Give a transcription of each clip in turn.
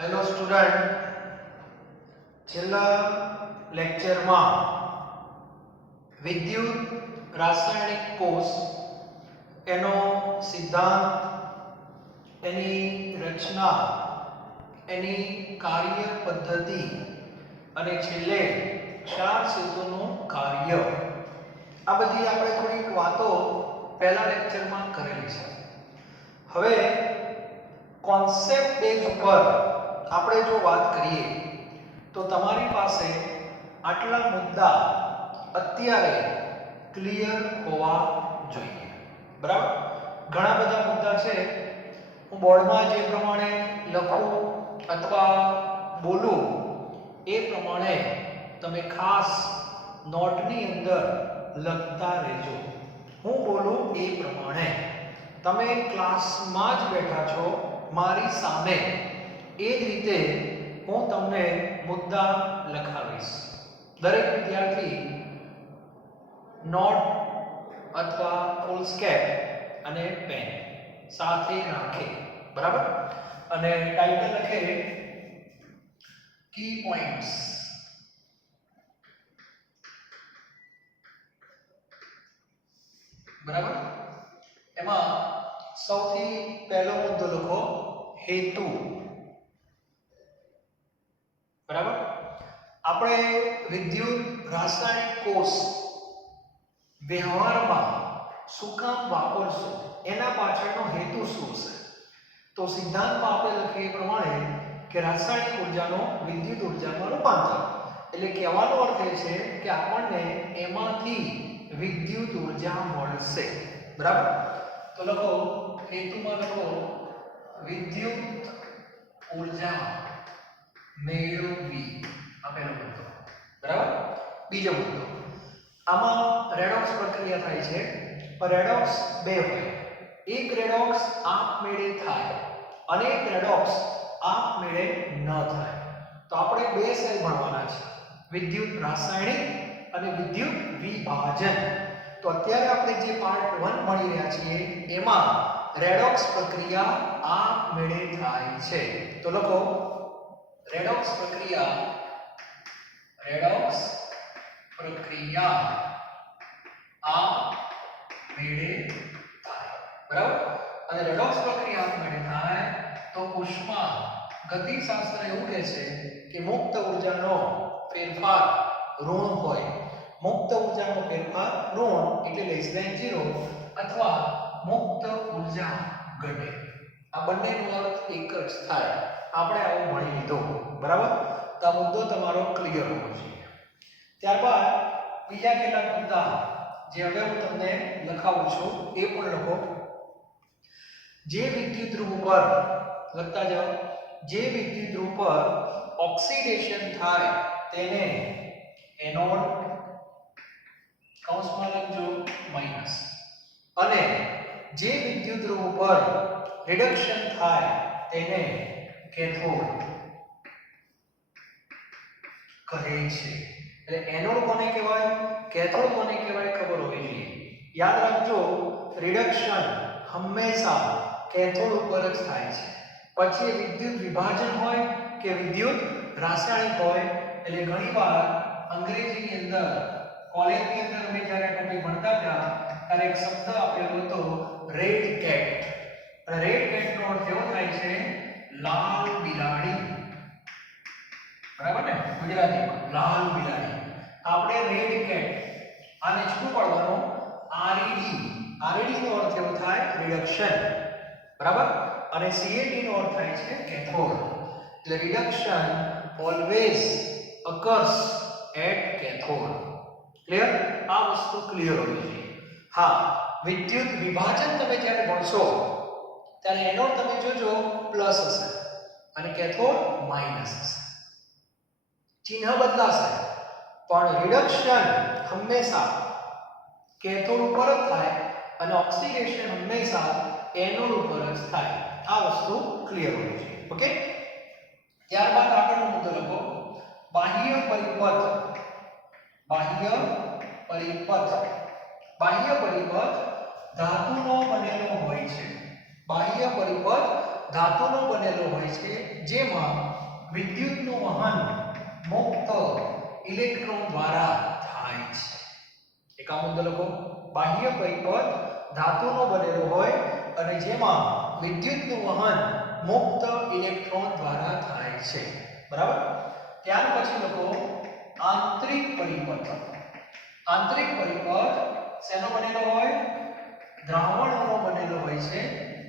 Hello student, છેલ્લા લેક્ચરમાં વિદ્યુત રાસાયણિક કોષ એનો સિદ્ધાંત, એની રચના, એની કાર્ય પદ્ધતિ અને છેલ્લે ક્ષાર સેતુનું કાર્ય, આ બધી આપણે થોડીક વાતો પહેલા લેક્ચરમાં કરેલી છે. હવે કોન્સેપ્ટ બેઝ ઉપર આપણે જો વાત કરીએ તો તમારી પાસે આટલા મુદ્દા અત્યારે ક્લિયર હોવા જોઈએ. બરાબર? ઘણા બધા મુદ્દા છે, હું બોર્ડમાં જે પ્રમાણે લખું અથવા બોલું એ પ્રમાણે તમે ખાસ નોટની અંદર લખતા રહેજો. હું બોલું એ પ્રમાણે તમે ક્લાસમાં જ બેઠા છો મારી સામે, એ જ રીતે હું તમને મુદ્દા લખાવીશ. દરેક વિદ્યાર્થી નોટ અથવા ફૂલસ્કેપ અને પેન સાથે રાખે. બરાબર? અને ટાઇટલ લખે કી પોઈન્ટ્સ. બરાબર? એમાં સૌથી પહેલો મુદ્દો લખો હેતુ. બરાબર? આપણે વિદ્યુત રાસાયણિક કોષ વ્યવહારમાં શું કામ વાપરશું, એના પાછળનો હેતુ શું છે? તો સિદ્ધાંતમાં આપણે લખીએ પ્રમાણે કે રાસાયણિક ઉર્જાનો વિદ્યુત ઉર્જામાં રૂપાંતર. એટલે કહેવાનો અર્થ એ છે કે આપણને એમાંથી વિદ્યુત ઉર્જા મળશે. બરાબર? તો લખો હેતુમાં લખો વિદ્યુત ઉર્જા મેળવવી. આ પહેલો મુદ્દો. બરાબર? બીજો મુદ્દો, આમાં રેડોક્સ પ્રક્રિયા થાય છે, પણ રેડોક્સ બે હોય. એક રેડોક્સ આપમેળે થાય અને એક રેડોક્સ આપમેળે ન થાય. તો આપણે બે સેલ ભણવાના છે, વિદ્યુત રાસાયણિક અને વિદ્યુત વિભાજન. તો અત્યારે આપણે જે પાર્ટ 1 ભણી રહ્યા છીએ એમાં રેડોક્સ પ્રક્રિયા આપમેળે થાય છે. તો લખો રેડોક્સ પ્રક્રિયા આપમેળે થાય. બરાબર? અને રેડોક્સ પ્રક્રિયા આપમેળે થાય તો ઉષ્મા ગતિશાસ્ત્ર એવું કહે છે કે મુક્ત ઉર્જાનો ફેરફાર ઋણ હોય. મુક્ત ઉર્જાનો ફેરફાર ઋણ એટલે <0 અથવા મુક્ત ઉર્જા ઘટે. આ બંનેનો અર્થ એક જ થાય. આપણે આવું ભણી લીધો. બરાબર? તો આ મુદ્દો તમારો ક્લિયર હોવો જોઈએ. ત્યારબાદ બીજા કેટલાક મુદ્દા જે હવે હું તમને લખાવું છું એ પણ લખો. જે વિદ્યુત ધ્રુવ પર લખતા જાઓ, જે વિદ્યુત ધ્રુવ પર ઓક્સિડેશન થાય તેને એનોડ કૌંસમાં લખજો માઈનસ, અને જે વિદ્યુત ધ્રુવ પર રિડક્શન થાય તેને કેથોડ કહે છે. એટલે એનોડ કોને કહેવાય, કેથોડ કોને કહેવાય ખબર હોવી જોઈએ. યાદ રાખજો, રિડક્શન હંમેશા કેથોડ ઉપર જ થાય છે. પછી વિદ્યુત વિભાજન હોય કે વિદ્યુત રાસાયણિક હોય. એટલે ઘણીવાર અંગ્રેજીની અંદર, કોલેજની અંદર અમે જ્યારે ટોપિક ભણતા હતા ત્યારે એક શબ્દ આપેલો હતો રેડ કેટ. અને રેડ કેટનો અર્થ એવો થાય છે લાલ બિલાડી. બરાબર ને? ગુજરાતીમાં લાલ બિલાડી. આપણે રેડ કેટ, આને શું પડવાનું આરઈડી. આરઈડી નો અર્થ એવો થાય રિડક્શન. બરાબર? અને સીએટી નો અર્થ થાય છે કેથોડ. એટલે reduction always occurs at cathode. Clear? આ વસ્તુ ક્લિયર હોવી જોઈએ. હા, વિદ્યુત વિભાજન તમે જ્યારે ભણશો ત્યારે એનોડ તમે જોજો પ્લસ હશે અને કેથોડ માઈનસ હશે. ચિહ્ન બદલાશે પણ રિડક્શન હંમેશા કેથોડ ઉપર જ થાય અને ઓક્સિડેશન હંમેશા એનોડ ઉપર જ થાય. આ વસ્તુ ક્લિયર હોવી જોઈએ. ઓકે? ત્યારબાદ આગળનો મુદ્દો લખો બાહ્ય પરિપથ. બાહ્ય પરિપથ. બાહ્ય પરિપથ ધાતુનો બનેલો હોય છે. બાહ્ય પરિપથ ધાતુનો બનેલો હોય છે જેમાં વિદ્યુતનું વહન મુક્ત ઇલેક્ટ્રોન દ્વારા થાય છે. એક આ મુદ્દો લખો. બાહ્ય પરિપથ ધાતુનો બનેલો હોય અને જેમાં વિદ્યુતનું વહન મુક્ત ઇલેક્ટ્રોન દ્વારા થાય છે. બરાબર. ત્યાર પછી લખો આંતરિક પરિપથ. આંતરિક પરિપથ શેનો બનેલો હોય? દ્રાવણોનો બનેલો હોય છે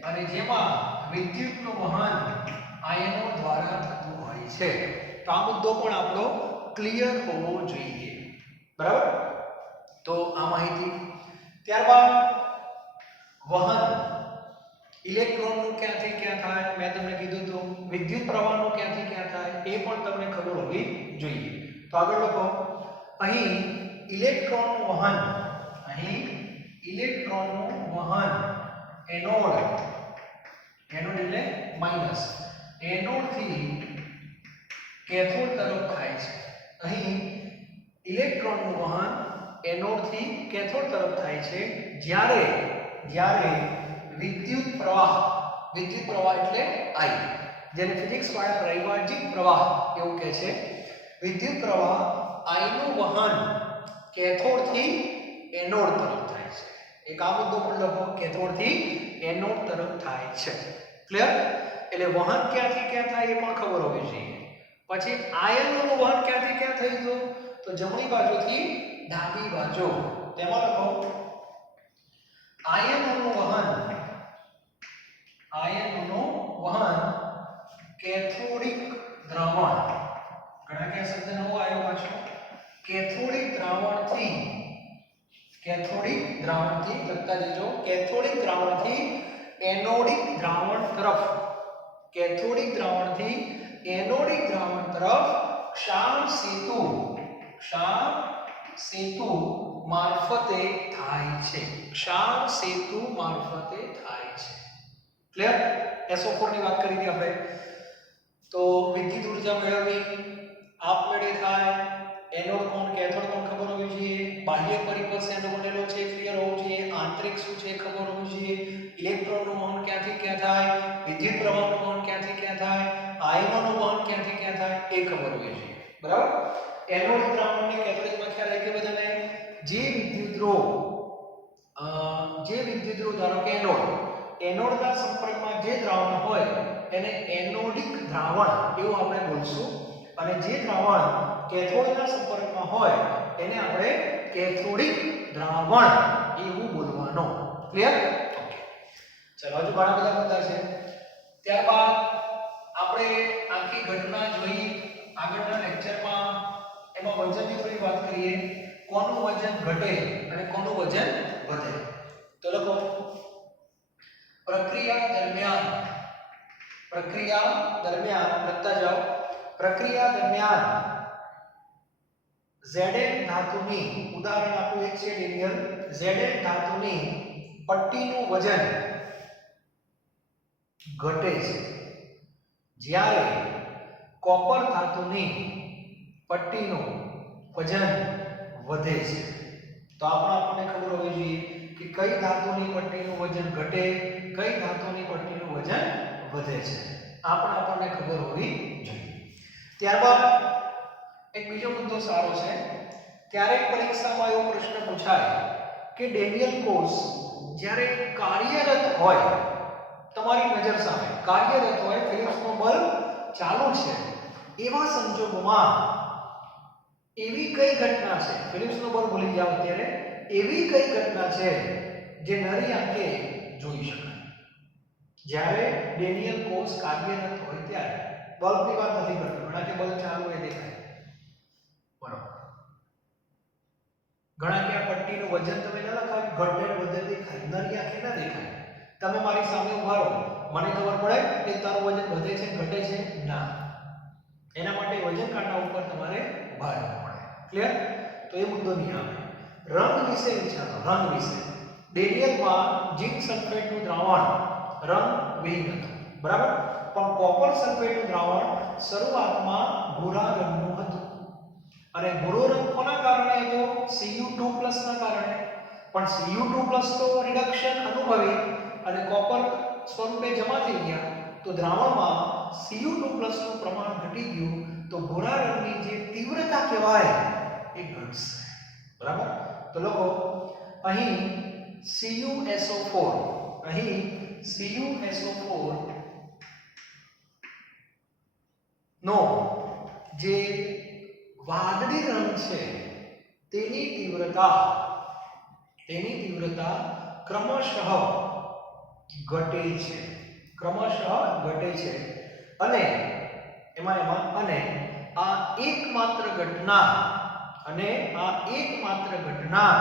અને જેમાં વિદ્યુતનું વહન આયનો દ્વારા થતું હોય છે. તો આ મુદ્દો પણ આપણો ક્લિયર હોવો જોઈએ. બરાબર. તો આ માહિતી. ત્યારબાદ વહન ઇલેક્ટ્રોનનું ક્યાંથી ક્યાં થાય? મેં તમને કીધું હતું. વિદ્યુત પ્રવાહનું ક્યાંથી ક્યાં થાય એ પણ તમને ખબર હોવી જોઈએ. તો આગળ લખો. અહીં ઇલેક્ટ્રોનનું વહન, અહીં ઇલેક્ટ્રોનનું વહન એનોડ એટલે માઈનસ, એનોડ થી કેથોડ તરફ થાય છે. અહીં ઇલેક્ટ્રોનનું વહન એનોડ થી કેથોડ તરફ થાય છે જ્યારે વિદ્યુત પ્રવાહ એટલે I, જેને ફિઝિક્સ વાળા રૈવાજિક પ્રવાહ એવું કહે છે. વિદ્યુત પ્રવાહ I નું વહન કેથોડ થી એનોડ તરફ થાય છે. એક આ મુદ્દો પણ લખો. કેથોડ થી એનોડ તરફ થાય છે. ક્લિયર? એટલે વહન ક્યાંથી ક્યાં થાય એ પણ ખબર હોવી જોઈએ. પછી આયનનું વહન ક્યાંથી ક્યાં થયું હતું? તો જમણી બાજુથી ડાબી બાજુ. તેમાં લખો આયનનું વહન કેથોડિક દ્રાવણ. ઘણા કે શબ્દ નવો આવ્યો પાછો. કેથોડિક દ્રાવણથી લખતા જજો. કેથોડિક દ્રાવણથી એનોડિક દ્રાવણ તરફ, કેથોડિક દ્રાવણથી એનોડિક દ્રાવણ તરફ ક્ષાર સેતુ મારફતે થાય છે. ક્ષાર સેતુ મારફતે થાય છે. ક્લિયર? SO4 ની વાત કરી હતી આપણે. તો વિદ્યુત ઊર્જા મેળવવી આપમેળે થાય. એનોડ કોણ કેથોડ કોણ ખબર હોવી જોઈએ. બાહ્ય પરિપથ શેનો બનેલો છે ક્લિયર હોવું જોઈએ. આંતરિક શું છે ખબર હોવી જોઈએ. ઇલેક્ટ્રોનનું વહન ક્યાંથી ક્યાં થાય, વિદ્યુત પ્રવાહનું વહન ક્યાંથી ક્યાં થાય, આયનોનું વહન ક્યાંથી ક્યાં થાય એ ખબર હોવી જોઈએ. બરાબર. એનોડ દ્રાવણને કેથોડિકમાં ખ્યાલ આવી ગયો બધાને. જે વિદ્યુતદ્રવ ધારો કે એનોડના સંપર્કમાં જે દ્રાવણ હોય એને એનોડિક દ્રાવણ એવું આપણે બોલશું અને જે દ્રાવણ કેથોડના સંપર્કમાં હોય એને આપણે કેથોડિક દ્રાવણ એવું બોલવાનું. ક્લિયર? ઓકે. ચલો હજુ ઘણા બધા મુદ્દા છે. ત્યારબાદ આપણે આખી ઘટના જોઈ આગળના લેક્ચરમાં. એમાં વજનની થોડી વાત કરીએ. કોનું વજન ઘટે અને કોનું વજન વધે. તો લખો પ્રક્રિયા દરમિયાન લખતા જાઓ. પ્રક્રિયા દરમિયાન Zn ધાતુની, ઉદાહરણ આપું એક છે ડેનિયલ. Zn ધાતુની પટ્ટીનું વજન ઘટે છે જ્યારે કોપર ધાતુની પટ્ટીનું વજન વધે છે. તો આપણને ખબર હોવી જોઈએ કે કઈ ધાતુની પટ્ટીનું વજન ઘટે, કઈ ધાતુની પટ્ટીનું વજન વધે છે. આ પણ આપણને ખબર હોવી જોઈએ. ત્યારબાદ એક બીજો મુદ્દો સારો છે. ક્યારેક પરીક્ષામાં એવો પ્રશ્ન પૂછાય કે ડેનિયલ કોષ જ્યારે કાર્યરત હોય, તમારી નજર સામે કાર્યરત હોય, ફિલિપ્સનો બલ્બ ચાલુ છે, એવા સંજોગોમાં એવી કઈ ઘટના છે, ફિલિપ્સનો બલ્બ ભૂલી જાઓ ત્યારે, એવી કઈ ઘટના છે જે નરી આંખે જોઈ શકાય? જ્યારે ડેનિયલ કોષ કાર્યરત હોય ત્યારે. બલ્બની વાત નથી કરતો. ઘણા કે બલ્બ ચાલુ હોય દેખાય. બરાબર. ઘણા કે આ પટ્ટીનું વજન તમે ન લખાય, ઘટે વધે દેખાય, નરી આંખે ના દેખાય. તમે મારી સામે ઉભા રહો, મને ખબર પડે કે તારું વજન વધે છે ઘટે છે? ના. એના માટે વજન કાંટા ઉપર તમારે ઉભા રહેવું પડે. ક્લિયર? તો એ મુદ્દો નહીં આવે. રંગ વિશે વિચારો. રંગ વિશે ડેનિયલમાં ઝિંક સલ્ફેટનું દ્રાવણ રંગવિહીન હતું. બરાબર. પણ કોપર સલ્ફેટનું દ્રાવણ શરૂઆતમાં ભૂરા રંગનું હતું અને ભૂરો રંગ કોના કારણે હતો? Cu2+ ના કારણે. પણ Cu2+ તો રિડક્શન અનુભવી અને કોપર સ્વરૂપે જમા થઈ ગયા તો દ્રાવણમાં Cu2+ નું પ્રમાણ ઘટી ગયું તો ભૂરા રંગની જે તીવ્રતા કહેવાય એ ઘટશે. બરાબર? તો લોકો અહીં CuSO4 નો જે વાદળી રંગ છે તેની તીવ્રતા ક્રમશઃ ઘટે છે અને એમાં આ એકમાત્ર ઘટના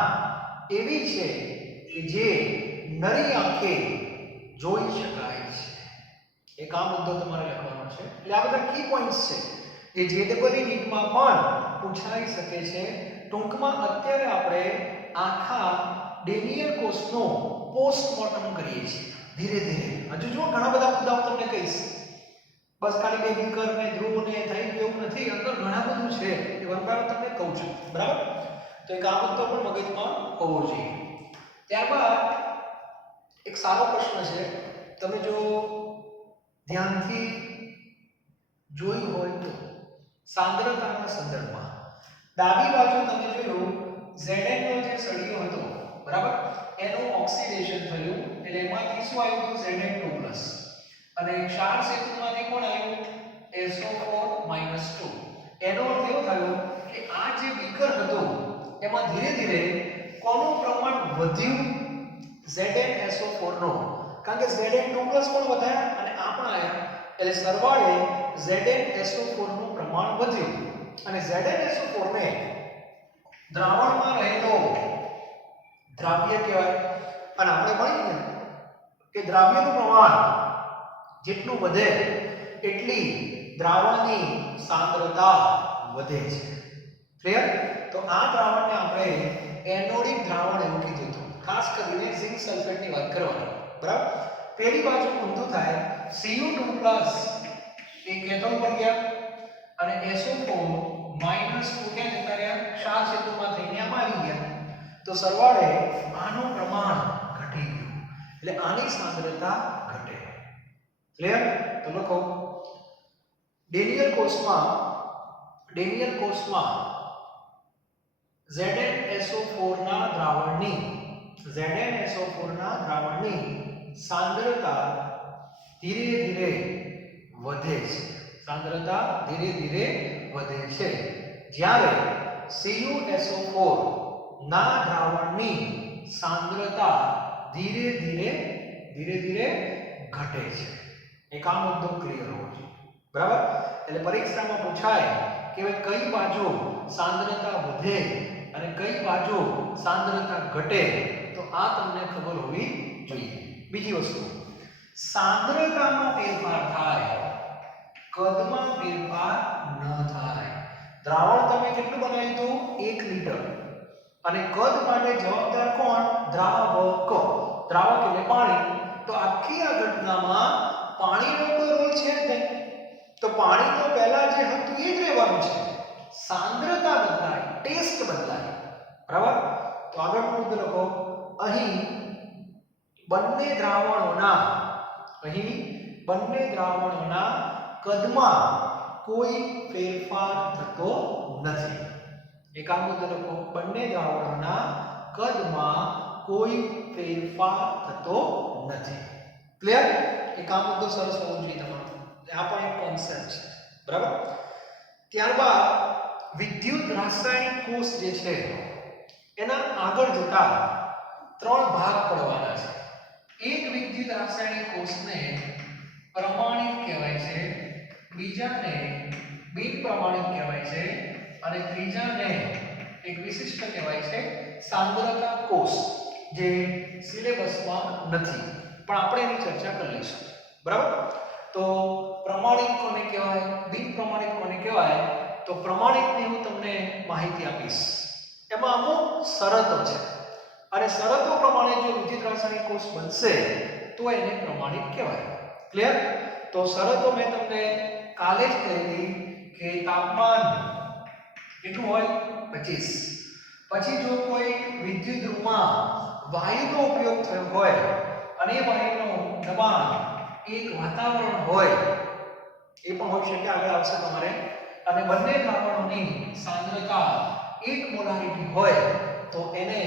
એવી છે કે જે નરી આંખે જોઈ શકાય છે. એક આ મુદ્દો તમારે લખવાનો છે. એટલે આ બધા કી પોઈન્ટ્સ છે જે JEE નીટમાં પણ પૂછાઈ શકે છે. ટૂંકમાં અત્યારે આપણે આખા ડેનિયલ કોષનો પોસ્ટમોર્ટમ કરીએ છીએ ધીરે ધીરે. હજુ જો ઘણા બધા મુદ્દાઓ તમને કહીશ. બસ ખાલી બે બીકર ને ધ્રુવ ને થઈ ગયું નથી, અંદર ઘણા બધું છે એ વંગાળ તમને કહું છું. બરાબર? તો એક આ મુદ્દો પણ મગજમાં હોવો જોઈએ. ત્યારબાદ એક સારો પ્રશ્ન છે, તમે જો ધ્યાનથી જોયું હોય તો સાંદ્રતાના સંદર્ભમાં ડાબી બાજુ તમે જોયું Zn નો જે સળિયો હતો, બરાબર, એનું ઓક્સિડેશન થયું એટલે એમાંથી શું આવ્યું? Zn2+ અને ક્ષાર સેતુમાંથી કોણ આવ્યું? SO4-2. એનો અર્થ એવો થયો કે આ જે બીકર હતો એમાં ધીરે ધીરે કોનું પ્રમાણ વધ્યું? ZnSO4 નો. કારણ કે Zn2+ પણ વધ્યા અને આ પણ આવ્યા એટલે સરવાળે ZnSO4 નું પ્રમાણ વધ્યું અને ZnSO4 ને દ્રાવણમાં રહેલો દ્રાવ્ય કહેવાય. અને આપણે ભણીએ કે દ્રાવ્યનું પ્રમાણ જેટલું વધે એટલી દ્રાવણની સાંદ્રતા વધે છે. ક્લિયર? તો આ દ્રાવણને આપણે એનોડિક દ્રાવણ એવું કીધું હતું. ખાસ કરીને ઝિંક સલ્ફેટની વાત કરવાની. બરાબર? પેલી બાજુ ઊંધું થાય Cu2+ એ કેથોડ પર ગયા અને SO4- ક્યાં જતા રહ્યા? ક્ષાર સેતુમાં થઈને આમાં આવી ગયા. તો સરવાળે આનું પ્રમાણ ઘટી ગયું એટલે આની સાંદ્રતા ઘટે. ક્લિયર? તો લખો ડેનિયલ કોષમાં ZnSO4 ના દ્રાવણની સાંદ્રતા ધીરે ધીરે વધે છે. જ્યારે CuSO4 ના દ્રાવણની સાંદ્રતા ધીરે ધીરે ઘટે છે. એક આ મુદ્દો ક્લિયર હોવો જોઈએ. બરાબર? એટલે પરીક્ષામાં પૂછાય કે કઈ બાજુ સાંદ્રતા વધે અને કઈ બાજુ સાંદ્રતા ઘટે, તો આ તમને ખબર હોવી જોઈએ. બીજી વસ્તુ, સાંદ્રતામાં ફેરફાર થાય, કદમાં ફેરફાર ન થાય. દ્રાવણ તમે કેટલું બનાવ્યું હતું? 1 લિટર. અને કદ માટે જવાબદાર કોણ? દ્રાવક એટલે પાણી. તો આખી આ ઘટનામાં પાણીનો કોઈ રોલ છે જ નહીં. તો પાણી તો પહેલા જે હતું એ જ રહેવાનું છે. સાંદ્રતા બદલાય, ટેસ્ટ બદલાય. બરાબર? તો આગળનો મુદ્દો લખો. અહીં બંને દ્રાવણોના કદમાં કોઈ ફેરફાર થતો નથી. એક આ મુદ્દો લખો. બંને દ્રાવણોના કદમાં કોઈ ફેરફાર થતો નથી. ક્લિયર? એક આ મુદ્દો સરસ હોવો જોઈએ તમારો. આ પણ એક કોન્સેપ્ટ છે. બરાબર? ત્યારબાદ વિદ્યુત રાસાયણિક કોષ જે છે એના આગળ જતા 3 ભાગ પડવાના છે. એક વિદ્યુત રાસાયણિક કોષને પ્રમાણિત કહેવાય છે, બીજાને બિન પ્રમાણિત કહેવાય છે અને ત્રીજાને એક વિશિષ્ટ કહેવાય છે સાંદ્રતા કોષ, જે સિલેબસમાં નથી પણ આપણે એની ચર્ચા કરી લઈશું. બરાબર? તો પ્રમાણિત કોને કહેવાય, બિન પ્રમાણિત કોને કહેવાય? તો પ્રમાણિતની હું તમને માહિતી આપીશ. એમાં અમુક શરતો છે અને શરતો પ્રમાણે જો વિદ્યુત રાસાયણિક કોષ બનશે તો એને પ્રમાણિત કહેવાય. ક્લિયર? તો શરતો મેં તમને કાલે જ કહી હતી કે તાપમાન કેટલું હોય? 25. પછી જો કોઈ વિદ્યુત ધ્રુવમાં વાયુનો ઉપયોગ થયો હોય અને એ વાયુનું દબાણ એક વાતાવરણ હોય, એ પણ હોઈ શકે, આગળ આવશે તમારે, અને બંને દ્રાવણોની સાંદ્રતા એક મોલારિટી હોય તો એને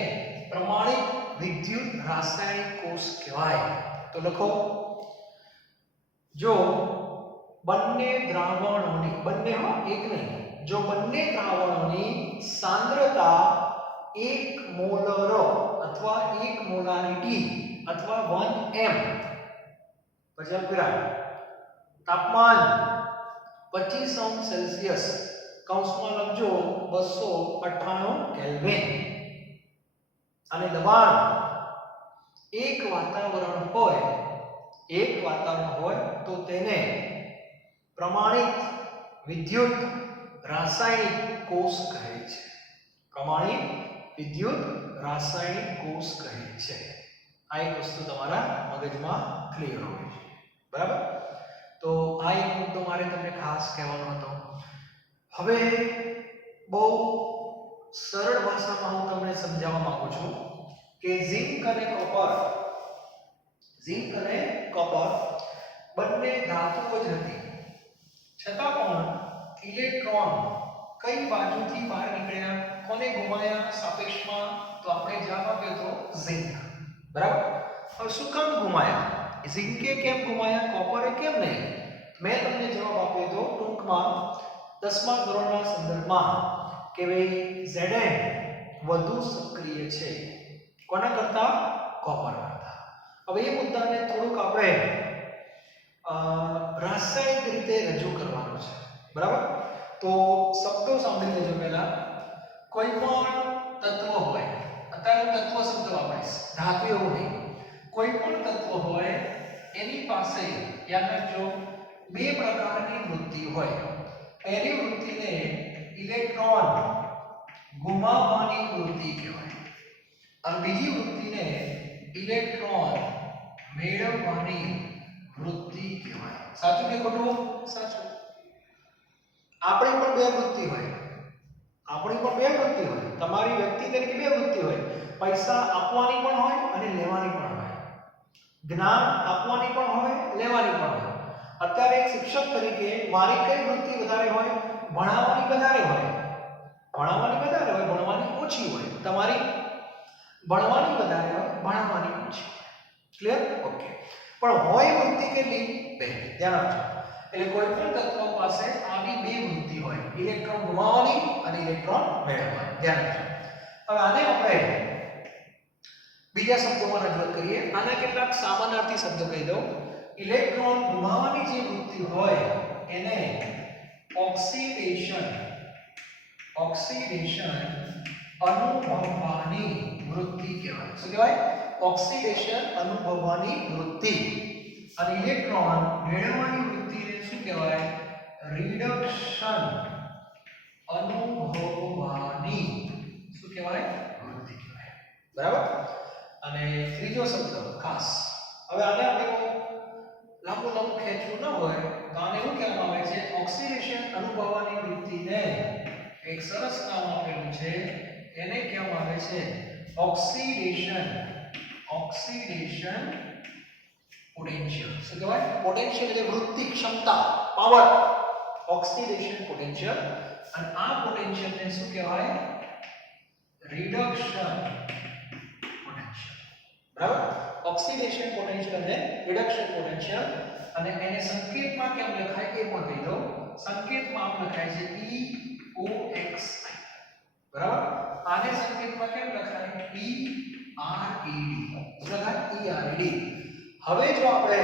પ્રમાણિત વિદ્યુત રાસાયણિક કોષ કહેવાય. તો લખો, જો બંને દ્રાવણોની, બંને એક નહીં, જો બંને દ્રાવણોની સાંદ્રતા 1 મોલર અથવા 1 મોલારિટી અથવા 1 m, પછી અલ્પવિરામ, તાપમાન 25 અંશ સેલ્સિયસ, કૌંસમાં લખજો 298 કેલ્વિન, અને દબાણ એક વાતાવરણ હોય તો તેને પ્રમાણિત વિદ્યુત રાસાયણિક કોષ કહે છે. પ્રમાણિત વિદ્યુત રાસાયણિક કોષ કહે છે. આ એક વસ્તુ તમારા મગજમાં ક્લિયર હોવી જોઈએ. બરાબર? તો આ એક મુદ્દો મારે તમને ખાસ કહેવાનો હતો. હવે બહુ સરળ ભાષામાં હું તમને સમજાવવા માંગુ છું કે ઝિંક અને કોપર બંને ધાતુઓ જ હતી, છતાં પણ ઇલેક્ટ્રોન કઈ બાજુથી બહાર નીકળ્યા, કોને ગુમાયા સાપેક્ષમાં? તો આપણે જવાબ આપ્યો તો ઝિંક. બરાબર? હવે શું કામ ગુમાયા? ઝિંકે કેમ ગુમાયા, કોપરે કેમ નહીં? મેં તમને જવાબ આપ્યો તો ટૂંકમાં 10મા ધોરણના સંદર્ભમાં કે ભાઈ Zn વધુ સક્રિય છે કોના કરતા? કોપર કરતા. હવે એ મુદ્દાને થોડુંક આપણે રાસાયણિક રીતે રજૂ કરવાનું છે. બરાબર? તો શબ્દો સાંભળી લેજો. પહેલા કોઈ પણ તત્વ હોય, અત્યારે હું તત્વ શબ્દ વાપરીશ, ધાતુ એવું નહીં, કોઈ પણ તત્વ હોય એની પાસે યાદ રાખજો બે પ્રકારની વૃત્તિ હોય. પહેલી વૃત્તિને ઇલેક્ટ્રોન ગુમાવવાની વૃત્તિ કહેવાય, અને બીજી વૃત્તિને ઇલેક્ટ્રોન મેળવવાની વૃત્તિ કહેવાય. સાચું કે ખોટું? સાચું. આપણી પણ બે વૃત્તિ હોય, તમારી વ્યક્તિ તરીકે બે વૃત્તિ હોય, પૈસા આપવાની પણ હોય અને લેવાની પણ હોય, જ્ઞાન આપવાની પણ હોય, લેવાની પણ હોય. અત્યારે એક શિક્ષક તરીકે મારી કઈ વૃત્તિ વધારે હોય? ભણાવવાની વધારે હોય, ભણવાની ઓછી હોય. તમારી ભણવાની વધારે હોય, ભણાવવાની ઓછી હોય. ક્લિયર? ઓકે. પણ હોય વૃત્તિ કેટલી? બે. ધ્યાન રાખજો. એટલે કોઈ પણ તત્વ પાસે આવી બે વૃત્તિ હોય, ઇલેક્ટ્રોન ગુમાવવાની અને ઇલેક્ટ્રોન મેળવવાની. ધ્યાન રાખજો. હવે આને આપણે બીજા શબ્દોમાં રજૂઆત કરીએ. આના કેટલાક સમાનાર્થી શબ્દો કહી દઉં. ઇલેક્ટ્રોન ગુમાવવાની જે વૃત્તિ હોય એને ઓક્સિડેશન અનુભવવાની વૃત્તિ કહેવાય. શું કહેવાય? ઓક્સિડેશન અનુભવવાની વૃત્તિ. અને ઇલેક્ટ્રોન મેળવવાની વૃત્તિને શું કહેવાય? રિડક્શન અનુભવવાની શું કહેવાય? વૃત્તિ કહેવાય. બરાબર? અને ત્રીજો શબ્દ ખાસ, હવે આને આપણે લાંબુ ખેંચવું ન હોય તો આને શું કહેવામાં આવે છે? ઓક્સિડેશન અનુભવવાની વૃત્તિને એક સરસ નામ આપેલું છે, એને કહેવામાં આવે છે ઓક્સિડેશન પોટેન્શિયલ. શું કહેવાય? પોટેન્શિયલ એટલે વૃત્તિ ક્ષમતા, પાવર. Oxidation potential. અને આ પોટેન્શિયલને શું કહેવાય? Reduction potential. બરાબર? ઓક્સિડેશન પોટેન્શિયલ અને રિડક્શન પોટેન્શિયલ. અને એને સંકેતમાં કેમ લખાય એ પણ કહી દઉં. સંકેતમાં આમ લખાય છે EOXI. બરાબર? આને સંકેતમાં કેમ લખાય? ERED. લખાય ERED. હવે જો આપણે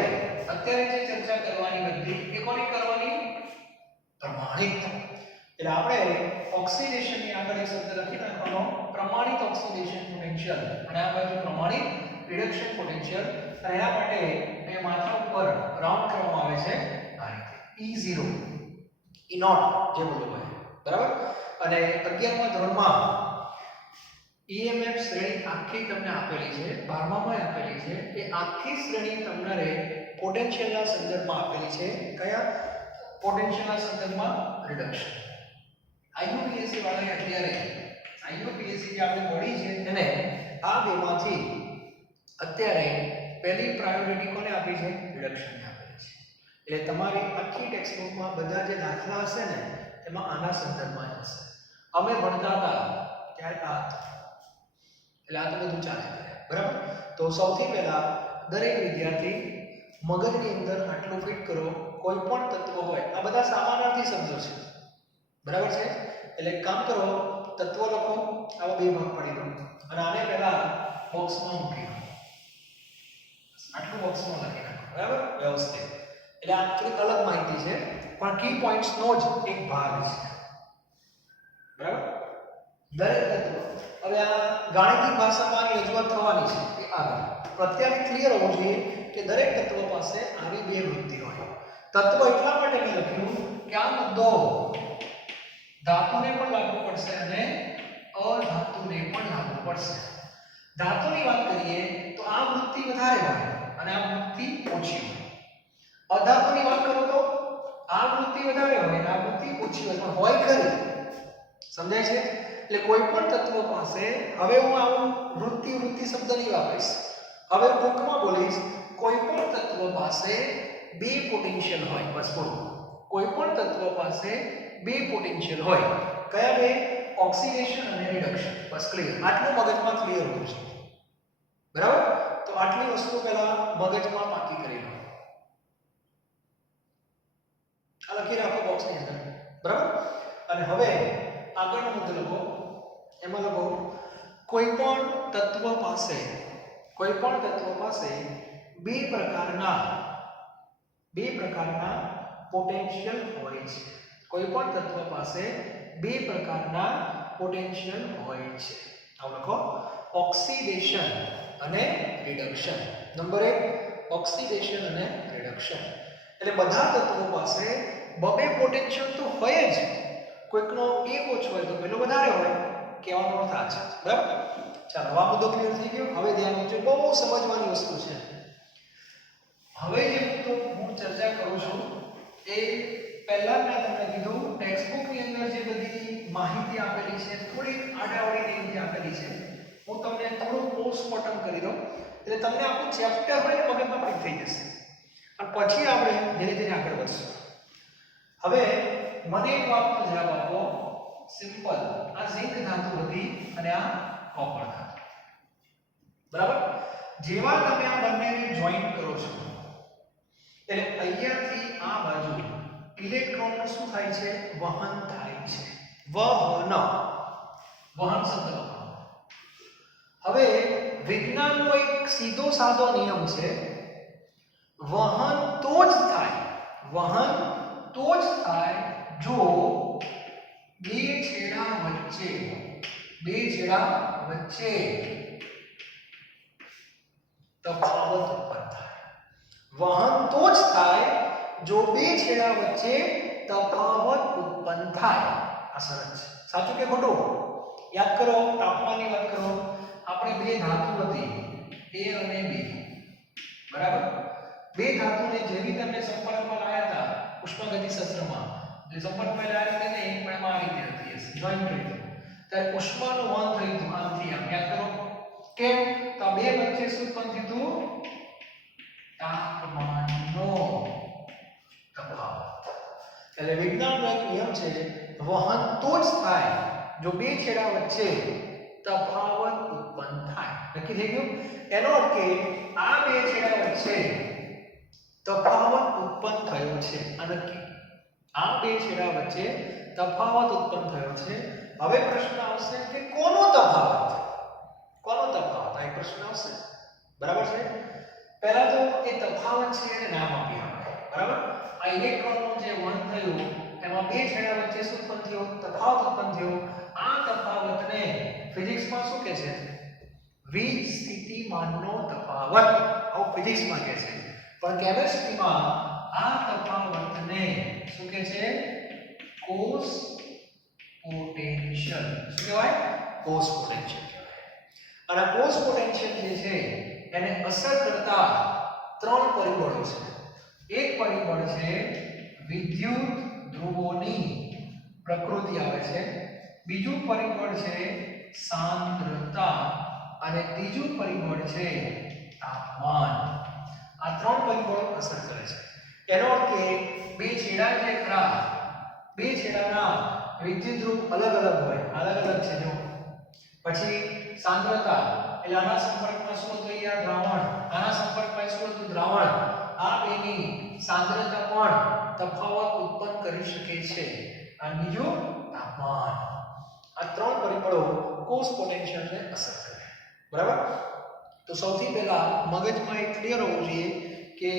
અત્યારે જે ચર્ચા કરવાની હતી એ કોની કરવાની? પ્રમાણિત. એટલે આપણે ઓક્સિડેશન ની આગળ એક શબ્દ લખી નાખવાનો, પ્રમાણિત ઓક્સિડેશન પોટેન્શિયલ, અને આ બાજુ પ્રમાણિત રિડક્શન પોટેન્શિયલ. અને એના માટે એ માથા ઉપર રાઉન્ડ કરવામાં આવે છે આ રીતે E0 E0 જે બોલું હોય. બરાબર? અને 11મા ધોરણમાં EMF શ્રેણી આખી તમને આપેલી છે, 12મામાં આપેલી છે. એ આખી શ્રેણી તમને પોટેન્શિયલના સંદર્ભમાં આપેલી છે. કયા પોટેન્શિયલના સંદર્ભમાં? રિડક્શન. IUPAC વાળાએ અત્યારે IUPAC જે આપણે મળી છે એને આ બેમાંથી અત્યારે પહેલી પ્રાયોરિટી કોને આપી છે? રિડક્શનને આપી છે. એટલે તમારી આખી ટેક્સ્ટબુકમાં બધા જે દાખલા હશે ને એમાં આના સંદર્ભમાં જ હશે. અમે ભણતા હતા ત્યારે આ હતું. એટલે આ તો બધું ચાલે બરાબર. તો સૌથી પહેલા દરેક વિદ્યાર્થી મગજની અંદર આટલું ફિટ કરો, કોઈ પણ તત્વ હોય, આ બધા સમાનાર્થી શબ્દો છે બરાબર છે. એટલે એક કામ કરો, તત્વ લખો, આવા બે ભાગ પાડી દો અને આને પહેલા બોક્સમાં મૂકી દો. આટલું બોક્સમાં લખી નાખો બરાબર વ્યવસ્થિત. એટલે આ થોડી અલગ માહિતી છે પણ કી પોઈન્ટ્સનો જ એક ભાગ છે બરાબર. દરેક તત્વ હવે આ ગાણિતિક ભાષામાં રજૂઆત થવાની છે એ આગળ. અત્યારે ક્લિયર હોવું જોઈએ કે દરેક તત્વ પાસે આવી બે વૃત્તિ હોય. તત્વ એટલા માટે મેં લખ્યું કે આ મુદ્દો ધાતુને પણ લાગુ પડશે અને અધાતુને પણ લાગુ પડશે. ધાતુની વાત કરીએ તો આ વૃત્તિ વધારે હોય અને આ વૃત્તિ ઓછી હોય. અધાતુની વાત કરો તો આ વૃત્તિ વધારે હોય અને આ વૃત્તિ ઓછી હોય, પણ હોય ખરી. સમજાય છે? એટલે કોઈ પણ તત્વ પાસે, હવે હું આવું વૃત્તિ શબ્દ નહીં વાપરીશ, હવે ટૂંકમાં બોલીશ, કોઈ પણ તત્વ પાસે બે પોટેન્શિયલ હોય. બસ બોલો, કોઈ પણ તત્વ પાસે બે પોટેન્શિયલ હોય. કયા બે? ઓક્સિડેશન અને રિડક્શન. બસ ક્લિયર. આટલું મગજમાં ક્લિયર હોવું જોઈએ બરાબર. તો આટલી વસ્તુ પહેલા મગજમાં પાકી કરી લો. આ લખી રાખો બોક્સની અંદર બરાબર. અને હવે આગળનો મુદ્દો લખો. એમાં લખો કોઈ પણ તત્વ પાસે બે પ્રકારના પોટેન્શિયલ હોય છે. કોઈ પણ તત્વ પાસે બે પ્રકારના પોટેન્શિયલ હોય છે. આવું લખો, ઓક્સિડેશન અને રિડક્શન. નંબર 1 ઓક્સિડેશન અને રિડક્શન. એટલે બધા તત્વો પાસે બબે પોટેન્શિયલ તો હોય જ. કોઈકનો એક ઓછો હોય તો પેલો વધારે હોય, કહેવાનો અર્થ આ છે બરાબર. ચાલો આ મુદ્દો ક્લિયર થઈ ગયો. હવે ધ્યાન આપજો, બહુ સમજવાની વસ્તુ છે. હવે જે મુદ્દો હું ચર્ચા કરું છું એ પહેલા મેં તમને કીધું ટેક્સ્ટબુકની અંદર જે બધી માહિતી આપેલી છે થોડી આડાવડી રીતે આપેલી છે. હું તમને થોડું પોસ્ટમોર્ટમ કરી દઉં એટલે તમને આખું ચેપ્ટર હોય મગજમાં ફિટ થઈ જશે અને પછી આપણે ધીરે ધીરે આગળ વધશું. હવે મને એક વાતનો જવાબ આપો, સિમ્પલ. આ ઝિંક ધાતુ હતી અને આ કોપર ધાતુ બરાબર. જેવા તમે આ બંનેને જોઈન્ટ કરો છો એટલે અહીંયાથી આ બાજુ ઇલેક્ટ્રોનનું શું થાય છે? વહન થાય છે. વહન શબ્દ લખો. હવે વિજ્ઞાનનો એક સીધો સાદો નિયમ છે, વહન તો જ થાય જો બે છેડા વચ્ચે તફાવત ઉત્પન્ન થાય. વહન તો જ થાય જો બે છેડા વચ્ચે તફાવત ઉત્પન્ન થાય. આ સરસ છે. સાચું કે ખોટું? યાદ કરો, તાપમાનની વાત કરો. આપણે બે ધાતુ હતી A અને B બરાબર. બે ધાતુને જેવી તમે સંપર્કમાં લાયા હતા ઉષ્માગતિશાસ્ત્રમાં, જે સંપર્કમાં લાયા રીતે નહીં પણ એમાં આ રીતે હતી જોઈન્ટ કરી દો ત્યારે ઉષ્માનું વહન થયું હતું આમથી આમ. યાદ કરો કેમ? તો આ બે વચ્ચે શું ઉત્પન્ન થયું હતું? તાપમાનનો તફાવત. એટલે વિજ્ઞાનનો એક નિયમ છે, વહન તો જ થાય જો બે છેડા વચ્ચે તફાવત ઉત્પન્ન થાય. નક્કી થઈ ગયું? એનો અર્થ કે આ બે છેડા વચ્ચે તફાવત ઉત્પન્ન થયો છે. આ નક્કી. આ બે છેડા વચ્ચે તફાવત ઉત્પન્ન થયો છે. હવે પ્રશ્ન આવશે કે કોનો તફાવત? આ એક પ્રશ્ન આવશે બરાબર છે. પહેલા તો એ તફાવત છે એને નામ આપીએ આપણે બરાબર. આ ઇલેક્ટ્રોનનું જે વહન થયું એમાં બે છેડા વચ્ચે શું ઉત્પન્ન થયો? તફાવત ઉત્પન્ન થયો. આ તફાવતને ફિઝિક્સમાં શું કહે છે? વીજ સ્થિતિમાનનો તફાવત. આવું ફિઝિક્સમાં કહે છે. પણ કેમિસ્ટ્રીમાં આ તફાવતને શું કહે છે? Cos potential. શું કહેવાય? કોસ પોટેન્શિયલ કહેવાય. અને કોસ પોટેન્શિયલ જે છે એને અસર કરતા ત્રણ પરિબળો છે. એક પરિબળ છે વિદ્યુત ધ્રુવોની પ્રકૃતિ આવે છે, બીજું પરિબળ છે સાંદ્રતા અને ત્રીજું પરિબળ છે તાપમાન. આ ત્રણ પરિબળો અસર કરે છે. એનો અર્થ કે બે છેડા જે ખરા બે છેડાના વિદ્યુત ધ્રુવ અલગ અલગ હોય, અલગ અલગ છે જો. પછી સાંદ્રતા એટલે આના સંપર્કમાં શું હતું અહીંયા દ્રાવણ, આના સંપર્કમાં શું હતું દ્રાવણ. આ બેની સાંદ્રતા પણ તફાવત ઉત્પન્ન કરી શકે છે. અને બીજું તાપમાન. આ ત્રણ પરિબળો કોષ પોટેન્શિયલને અસર કરે. બરાબર? તો સૌથી પહેલા મગજમાં એક ક્લિયર હોવું જોઈએ કે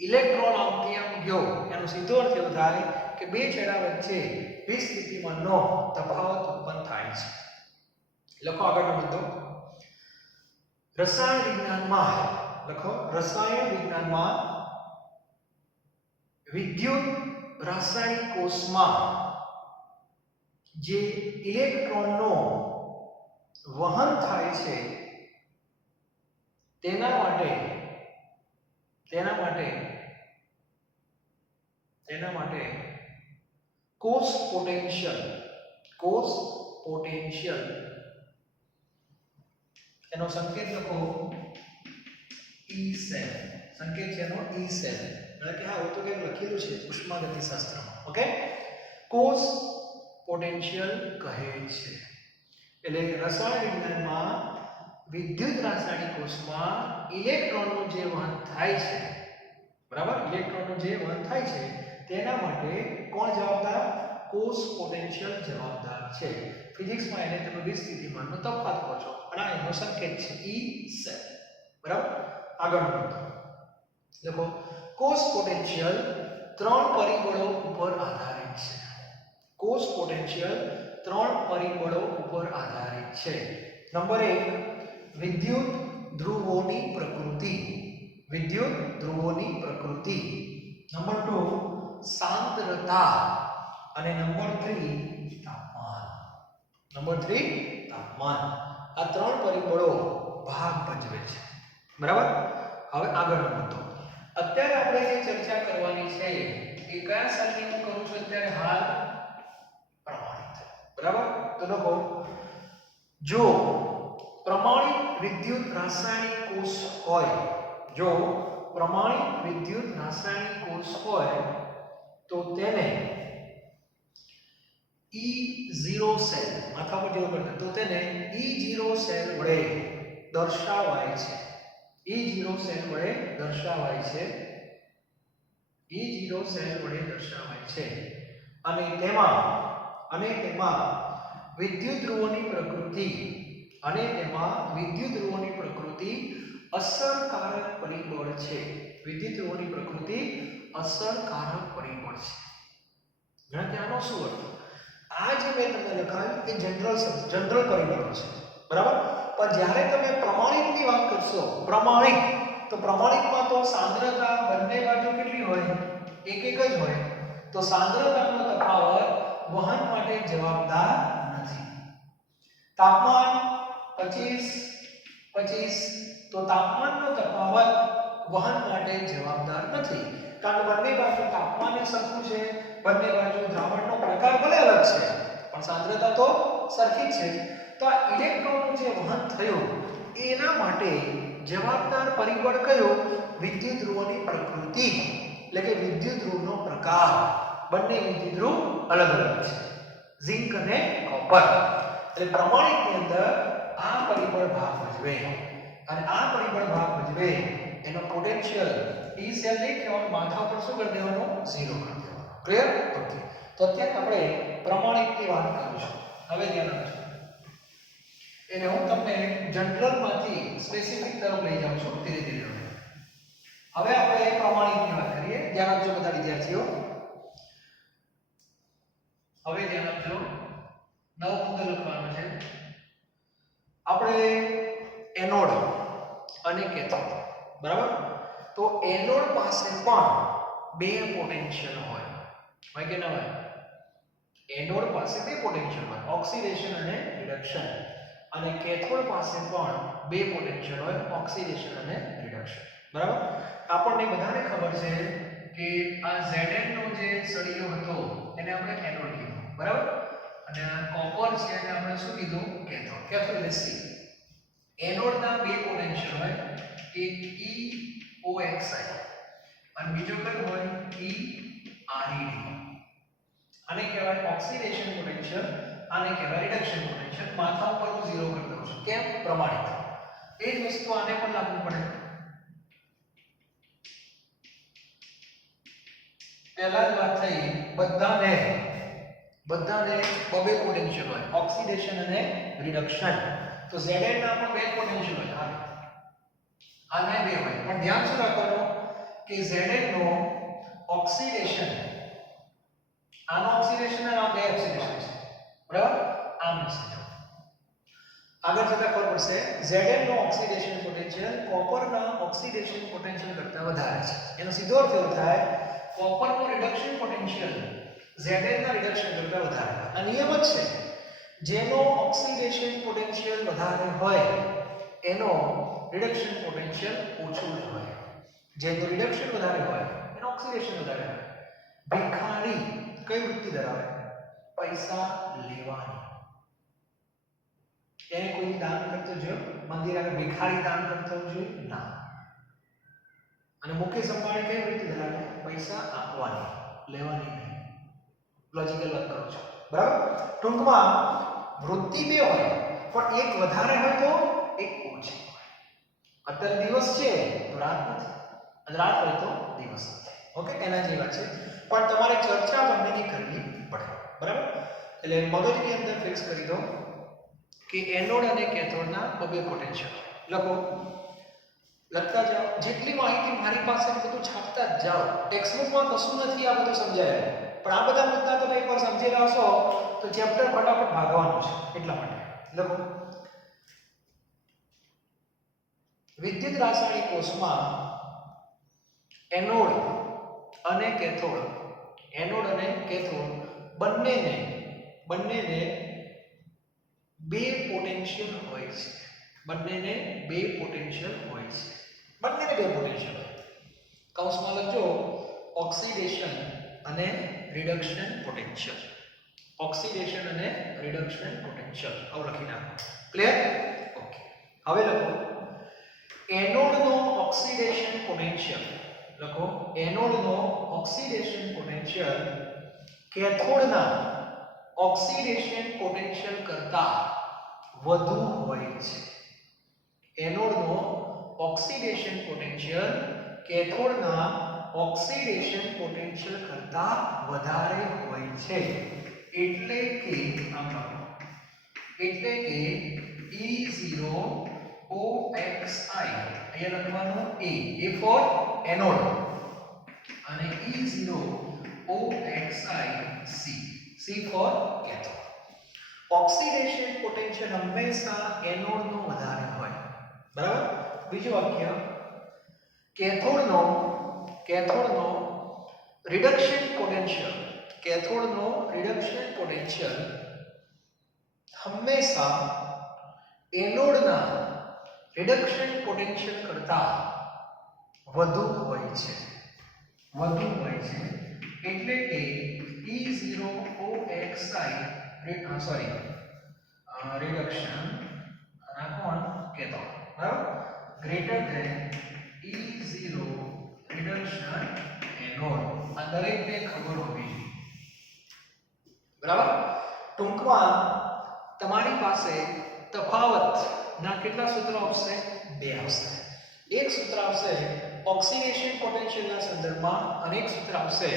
ઇલેક્ટ્રોન આમથી આમ ગયો એનો સીધો અર્થ એવો થાય કે બે છેડા વચ્ચે વિસ્થિતિમાનનો તફાવત ઉત્પન્ન થાય છે. લખો આગળનો મુદ્દો. રસાયણ વિજ્ઞાનમાં લખો રસાયણ વિજ્ઞાનમાં વિદ્યુત રાસાયણિક કોષમાં જે ઇલેક્ટ્રોનનો વહન થાય છે તેના માટે કોષ પોટેન્શિયલ એનો સંકેત લખો E સેલ. સંકેત છે એનો E સેલ. એટલે કે હા તો કંઈક લખેલું છે ઉષ્માગતિશાસ્ત્રમાં. ઓકે, કોષ પોટેન્શિયલ કહે છે. એટલે રસાયણ વિજ્ઞાનમાં વિદ્યુત રાસાયણિક કોષમાં ઇલેક્ટ્રોનનું જે વહન થાય છે, બરાબર, ઇલેક્ટ્રોનનું જે વહન થાય છે તેના માટે કોણ જવાબદાર? કોષ પોટેન્શિયલ જવાબદાર છે. ફિઝિક્સમાં એને તમે વિસ્થિતિમાનનો તફાવત કહો છો અને આ એનો સંકેત છે E સેલ. બરાબર? આગળ લખો કોષ પોટેન્શિયલ ત્રણ પરિબળો ઉપર આધારિત છે. કોષ પોટેન્શિયલ ત્રણ પરિબળો ઉપર આધારિત છે. નંબર 1 વિદ્યુત ધ્રુવોની પ્રકૃતિ. વિદ્યુત ધ્રુવોની પ્રકૃતિ. નંબર 2 સાંદ્રતા અને નંબર 3 તાપમાન. નંબર 3 તાપમાન. આ ત્રણ પરિબળો ભાગ ભજવે છે. બરાબર? હવે આગળનો મુદ્દો. અત્યારે આપણે જે ચર્ચા કરવાની છે એ કયા સાલની હું કરું છું અત્યારે હાલ? પ્રમાણિત. બરાબર? તો લખો જો પ્રમાણિત વિદ્યુત રાસાયણિક કોષ હોય, જો પ્રમાણિત વિદ્યુત રાસાયણિક કોષ હોય તો તેને E0 સેલ માથા પર જેવું કરતા તો તેને E0 સેલ વડે દર્શાવાય છે. E0 સેલ વડે દર્શાવાય છે. E0 સેલ વડે દર્શાવાય છે. અને તેમાં વિદ્યુત ધ્રુવોની પ્રકૃતિ અસરકારક પરિબળ છે. વિદ્યુત ધ્રુવોની પ્રકૃતિ અસરકારક પરિબળ છે. ત્યાંનો શું અર્થ? આ જે મેં તમને લખાયું એ જનરલ પરિબળો છે. બરાબર? પણ જ્યારે તમે પ્રમાણિતની વાત કરશો, તો પ્રમાણિતમાં તો સાંદ્રતા બંને બાજુ કેટલી હોય? એક જ હોય. તો સાંદ્રતાનો તફાવત વહન માટે જવાબદાર નથી. તાપમાન 25 તો તાપમાનનો તફાવત વહન માટે જવાબદાર નથી. કારણ કે બંને બાજુ તાપમાન સરખું છે, બંને બાજુ દ્રાવણનો પ્રકાર ભલે અલગ છે પણ સાંદ્રતા તો સરખી જ છે. તો આ ઇલેક્ટ્રોનનું જે વહન થયું એના માટે જવાબદાર પરિબળ કયો? વિદ્યુત ધ્રુવોની પ્રકૃતિ, એટલે કે વિદ્યુત ધ્રુવનો પ્રકાર. બંને વિદ્યુત ધ્રુવ અલગ અલગ છે, ઝિંક અને કોપર. એટલે પ્રમાણિતની અંદર આ પરિબળ ભાગ ભજવે અને આ પરિબળ ભાગ ભજવે એનો પોટેન્શિયલ E સેલ નહીં કહેવાનું, માથા પર શું કરી દેવાનું? 0 કરી દેવાનું. ક્લિયર? ઓકે. તો અત્યારે આપણે પ્રમાણિતની વાત કરીશું. હવે ધ્યાન રાખજો. એટલે હું તમને જનરલમાંથી સ્પેસિફિક તરફ લઈ જાઉં છું ધીરે ધીરે. હવે આપણે પ્રમાણિતની વાત કરીએ. ધ્યાન આપજો બધા વિદ્યાર્થીઓ. હવે ધ્યાન આપજો. નવો મુદ્દો લખવાનો છે. આપણે એનોડ અને કેથોડ. બરાબર? તો એનોડ પાસે પણ બે પોટેન્શિયલ હોય કે ના હોય? એનોડ પાસે બે પોટેન્શિયલ હોય, ઓક્સિડેશન અને રિડક્શન. અને કેથોડ પાસે પણ બે પોટેન્શિયલ હોય, ઓક્સિડેશન અને રિડક્શન. બરાબર? આપણને બધાને ખબર છે કે આ Zn નો જે સળિયો હતો એને આપણે એનોડ કીધું. બરાબર? અને આ કોપર છે એને આપણે શું કીધું? કેથોડ. કેથોડ એટલે C. એનોડના બે પોટેન્શિયલ હોય, એક EOXI અને બીજો કયો હોય E ReD. આને કહેવાય ઓક્સિડેશન પોટેન્શિયલ, આને કહેવાય રિડક્શન પોટેન્શિયલ. માથા ઉપર હું 0 કરી દઉં છું. કેમ? પ્રમાણિત. એ જ વસ્તુ આને પણ લાગુ પડે. પહેલા જ વાત થઈ બધાને બબે પોટેન્શિયલ હોય, ઓક્સિડેશન અને રિડક્શન. તો Zn ના પણ બે પોટેન્શિયલ હોય. આને બે હોય, પણ ધ્યાન શું રાખવાનું કે Zn નો ઓક્સિડેશન, આનો ઓક્સિડેશન અને આ બે ઓક્સિડેશન છે, બરાબર? આમ છે. આગળ જતા ખબર પડશે Zn નો ઓક્સિડેશન પોટેન્શિયલ કોપરના ઓક્સિડેશન પોટેન્શિયલ કરતા વધારે છે. એનો સીધો અર્થ એવો થાય કોપરનો રિડક્શન પોટેન્શિયલ Zn ના રિડક્શન કરતા વધારે. આ નિયમ જ છે. જેનો ઓક્સિડેશન પોટેન્શિયલ વધારે હોય એનો રિડક્શન પોટેન્શિયલ ઓછો જ હોય. જેનો રિડક્શન વધારે હોય એનો ઓક્સિડેશન વધારે હોય. ભિખારી કઈ વૃત્તિ ધરાવે? પૈસા લેવાની. એને કોઈ દાન કરતો જોયો મંદિર આગળ ભિખારી દાન કરતો જોયો ના. અને મુકેશ અંબાણી કઈ વૃત્તિ ધરાવે? પૈસા આપવાની, લેવાની નહીં. લોજિકલ વાત કરું છું, બરાબર? ટૂંકમાં વૃત્તિ બે હોય, પણ એક વધારે હોય તો એક ઓછી હોય. અત્યારે દિવસ છે તો રાત નથી, અને રાત હોય તો દિવસ નથી. ઓકે, એના જેવી વાત છે. પણ તમારે ચર્ચા બંનેની કરવી પડે, બરાબર? એટલે મગજની અંદર ફિક્સ કરી દો કે એનોડ અને કેથોડના બબે પોટેન્શિયલ લખો. લખતા જાઓ. જેટલી માહિતી મારી પાસે બધું છાપતા જ જાઓ. ટેક્સ્ટબુકમાં કશું નથી આ બધું સમજાય, પણ આ બધા મુદ્દા તમે એકવાર સમજી લાવશો તો ચેપ્ટર ફટાફટ ભાગવાનું છે. એટલા માટે લખો. વિદ્યુત રાસાયણિક કોષમાં એનોડ અને કેથોડ બંનેને બે પોટેન્શિયલ હોય છે. બંનેને બે પોટેન્શિયલ હોય. કૌંસમાં લખજો ઓક્સિડેશન અને રિડક્શન પોટેન્શિયલ. ઓક્સિડેશન અને રિડક્શન પોટેન્શિયલ આવું લખી નાખો. ક્લિયર? ઓકે. હવે લખો એનોડનો ઓક્સિડેશન પોટેન્શિયલ. લખો એનોડનો ઓક્સિડેશન પોટેન્શિયલ કેથોડના ઓક્સિડેશન પોટેન્શિયલ કરતા વધુ હોય છે. એનોડનો ઓક્સિડેશન પોટેન્શિયલ કેથોડના ઓક્સિડેશન પોટેન્શિયલ કરતા વધારે હોય છે. એટલે કે E0OXI અહીંયા લખવાનું A ફોર એનોડ અને E0OXI C for cathode. Oxidation potential હંમેશા એનોડનો વધારે હોય, બરાબર? બીજું વાક્ય કેથોડનો રિડક્શન પોટેન્શિયલ હંમેશા એનોડના રિડક્શન પોટેન્શિયલ કરતા વધુ હોય છે. એટલે કે E0OXI રિડક્શન અને કોણ કેથોડ, બરાબર? Greater than E0 reduction anode. આ દરેકને ખબર હોવી જોઈએ, બરાબર? ટૂંકમાં તમારી પાસે તફાવતના કેટલા સૂત્રો આવશે? બે આવશે. એક સૂત્ર આવશે ઓક્સિડેશન પોટેન્શિયલના સંદર્ભમાં અને એક સૂત્ર આવશે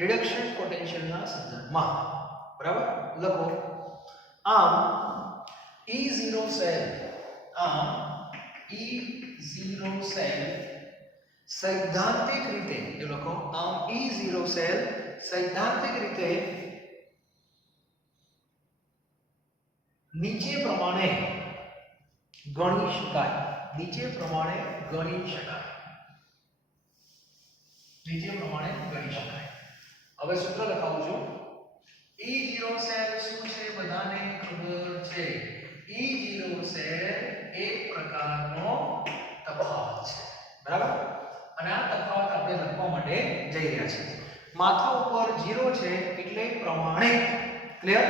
રિડક્શન પોટેન્શિયલના સંદર્ભમાં, બરાબર? લખો. આમ E0 સેલ સૈદ્ધાંતિક રીતે નીચે પ્રમાણે ગણી શકાય. હવે સૂત્ર લખાવું છું. E0 સેલ શું છે બધાને ખબર છે. E0 સેલ એક પ્રકારનો તફાવત છે, બરાબર? અને આ તફાવત આપણે લખવા માટે જઈ રહ્યા છીએ. માથા ઉપર 0 છે એટલે પ્રમાણિક. ક્લિયર?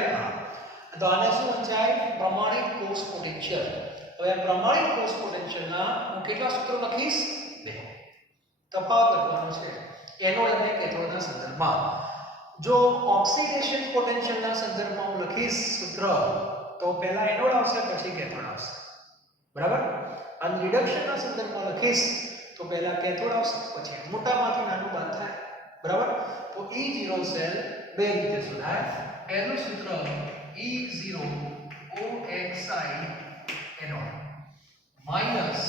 તો આને શું વંચાય? પ્રમાણિક કોષ પોટેન્શિયલ. હવે આ પ્રમાણિક કોષ પોટેન્શિયલના હું કેટલા સૂત્રો લખીશ? બે. તફાવત લખવાનો છે. એનોડ અને કેથોડના સંદર્ભમાં. જો ઓક્સિડેશન પોટેન્શિયલના સંદર્ભમાં હું લખીશ સૂત્ર તો પહેલા એનોડ આવશે પછી કેથોડ આવશે. બરાબર? અને રિડક્શનના સંદર્ભમાં લખીશ તો પહેલા કેથોડ આવશે પછી મોટામાંથી નાનું બાદ થાય. બરાબર? તો E0 સેલ બે રીતે શોધાય. પહેલું સૂત્ર E0 OXI anode minus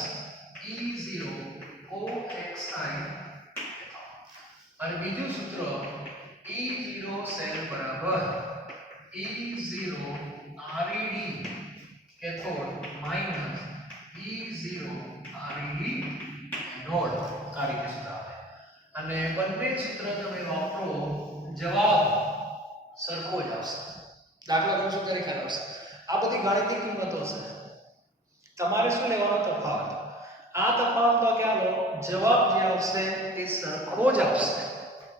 E0 OXI અને બીજું સૂત્ર E0 સેલ બરાબર E0 RED cathode minus E0 RED anode આ રીતે શોધાય. અને બંને સૂત્ર તમે વાપરો જવાબ સરખો જ આવશે. દાખલા ગણશો ત્યારે ખ્યાલ આવશે. આ બધી ગાણિતિક કિંમતો છે. તમારે શું લેવાનો તફાવત? આ તફાવતમાં ક્યાં લો જવાબ જે આવશે એ સરખો જ આવશે.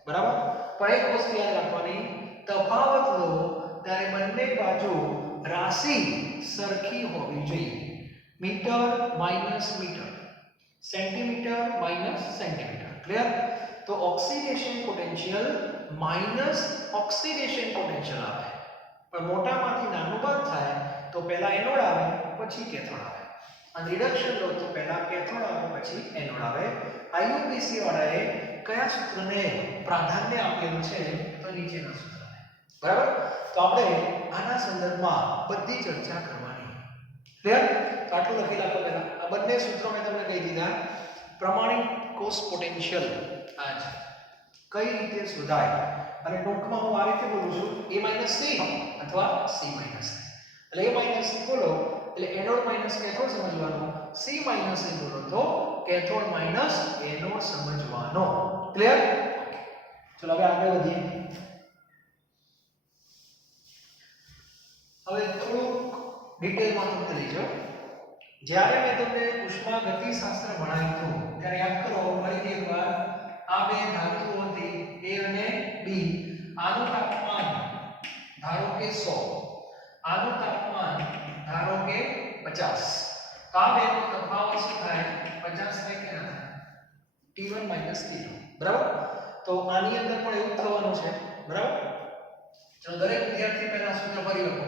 બરાબર? પણ એક વસ્તુ યાદ રાખવાની, તફાવત લો ત્યારે બંને બાજુ રાશિ સરખી હોવી જોઈએ. Metre minus metre, centimetre minus centimetre. Clear? તો oxidation potential minus oxidation potential આવે. પણ મોટામાંથી નાનું બાદ થાય તો પહેલા એનોડ આવે પછી કેથોડ આવે. અને રિડક્શન લો તો પહેલા કેથોડ આવે પછી એનોડ આવે. આઈયુપીસી વાળાએ કયા સૂત્રને પ્રાધાન્ય આપેલું છે તો નીચેના સૂત્રને. બરાબર? તો આપણે આના સંદર્ભમાં બધી ચર્ચા કરવાની. ક્લિયર? તો આટલું લખી રાખો પહેલા. આ બંને સૂત્રો મેં તમને કહી દીધા. પ્રમાણિત કોષ પોટેન્શિયલ આ છે. કઈ રીતે શોધાય? અને ટૂંકમાં હું આ રીતે બોલું છું A - C અથવા C - C. એટલે A - C બોલો એટલે એનોડ માઈનસ કેથોડ સમજવાનો, C - C બોલો તો કેથોડ માઈનસ એનોડ સમજવાનો. ક્લિયર? ચલો હવે આગળ વધીએ. હવે થોડુંક ડિટેલમાં તમને લઈ જાઉં. જ્યારે મેં તમને ઉષ્માગતિશાસ્ત્ર ભણાવ્યું હતું ત્યારે યાદ કરો ફરીથી એકવાર આ બે ધાતુઓ હતી A અને B. આનું તાપમાન ધારો કે 100, આનું તાપમાન ધારો કે 50. તો આ બેનો તફાવત શું થાય? 50 થાય કે ના થાય? T1 - T2. બરાબર? તો આની અંદર પણ એવું થવાનું છે. બરાબર? ચલો દરેક વિદ્યાર્થી પહેલા સૂત્ર ફરી લખો.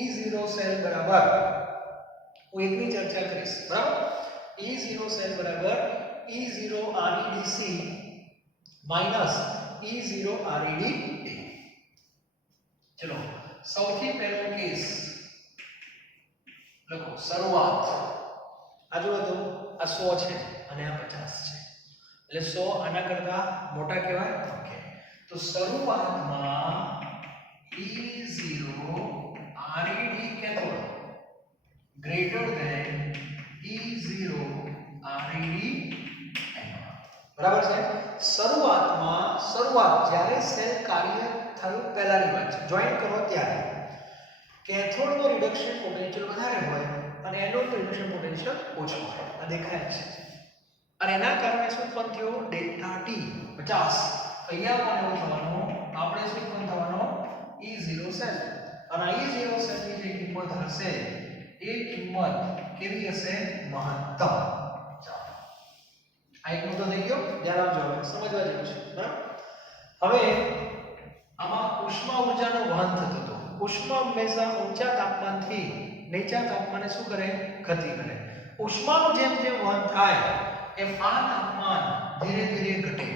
E0 સેલ બરાબર હું એકની ચર્ચા કરીશ. બરાબર? E0 સેલ બરાબર E0 REDC minus E0 RED A. ચલો સૌથી પહેલો કેસ લખો શરૂઆત. આ જો તો આ 100 છે અને આ 50 છે. એટલે 100 આના કરતા મોટા કહેવાય. ઓકે. તો શરૂઆતમાં E0 RED cathode greater than E0 RED anode. બરાબર છે? શરૂઆત જ્યારે સેલ કાર્ય થયું પહેલાની વાત છે. જોઈન કરો ત્યારે કેથોડનો રિડક્શન પોટેન્શિયલ વધારે હોય અને એનોડનો રિડક્શન પોટેન્શિયલ ઓછો હોય. આ દેખાય છે. અને એના કારણે શું ઉત્પન્ન થયો? Delta T 50. અહીંયા પણ એવું થવાનું. આપણે શું ઉત્પન્ન થવાનો? E0 cell. અને E0 સેલની જે કિંમત હશે એ કિંમત કેવી હશે? મહત્તમ. ચાલો આ એક મુદ્દો થઈ ગયો. ધ્યાન આપજો. હવે સમજવા જેવું છે. બરાબર? હવે આમાં ઉષ્મા ઊર્જાનો વહન થતો હતો. ઉષ્મા હંમેશા ઊંચા તાપમાનથી નીચા તાપમાને શું કરે? ગતિ કરે. ઉષ્માનું જેમ જેમ વહન થાય એમ આ તાપમાન ધીરે ધીરે ઘટે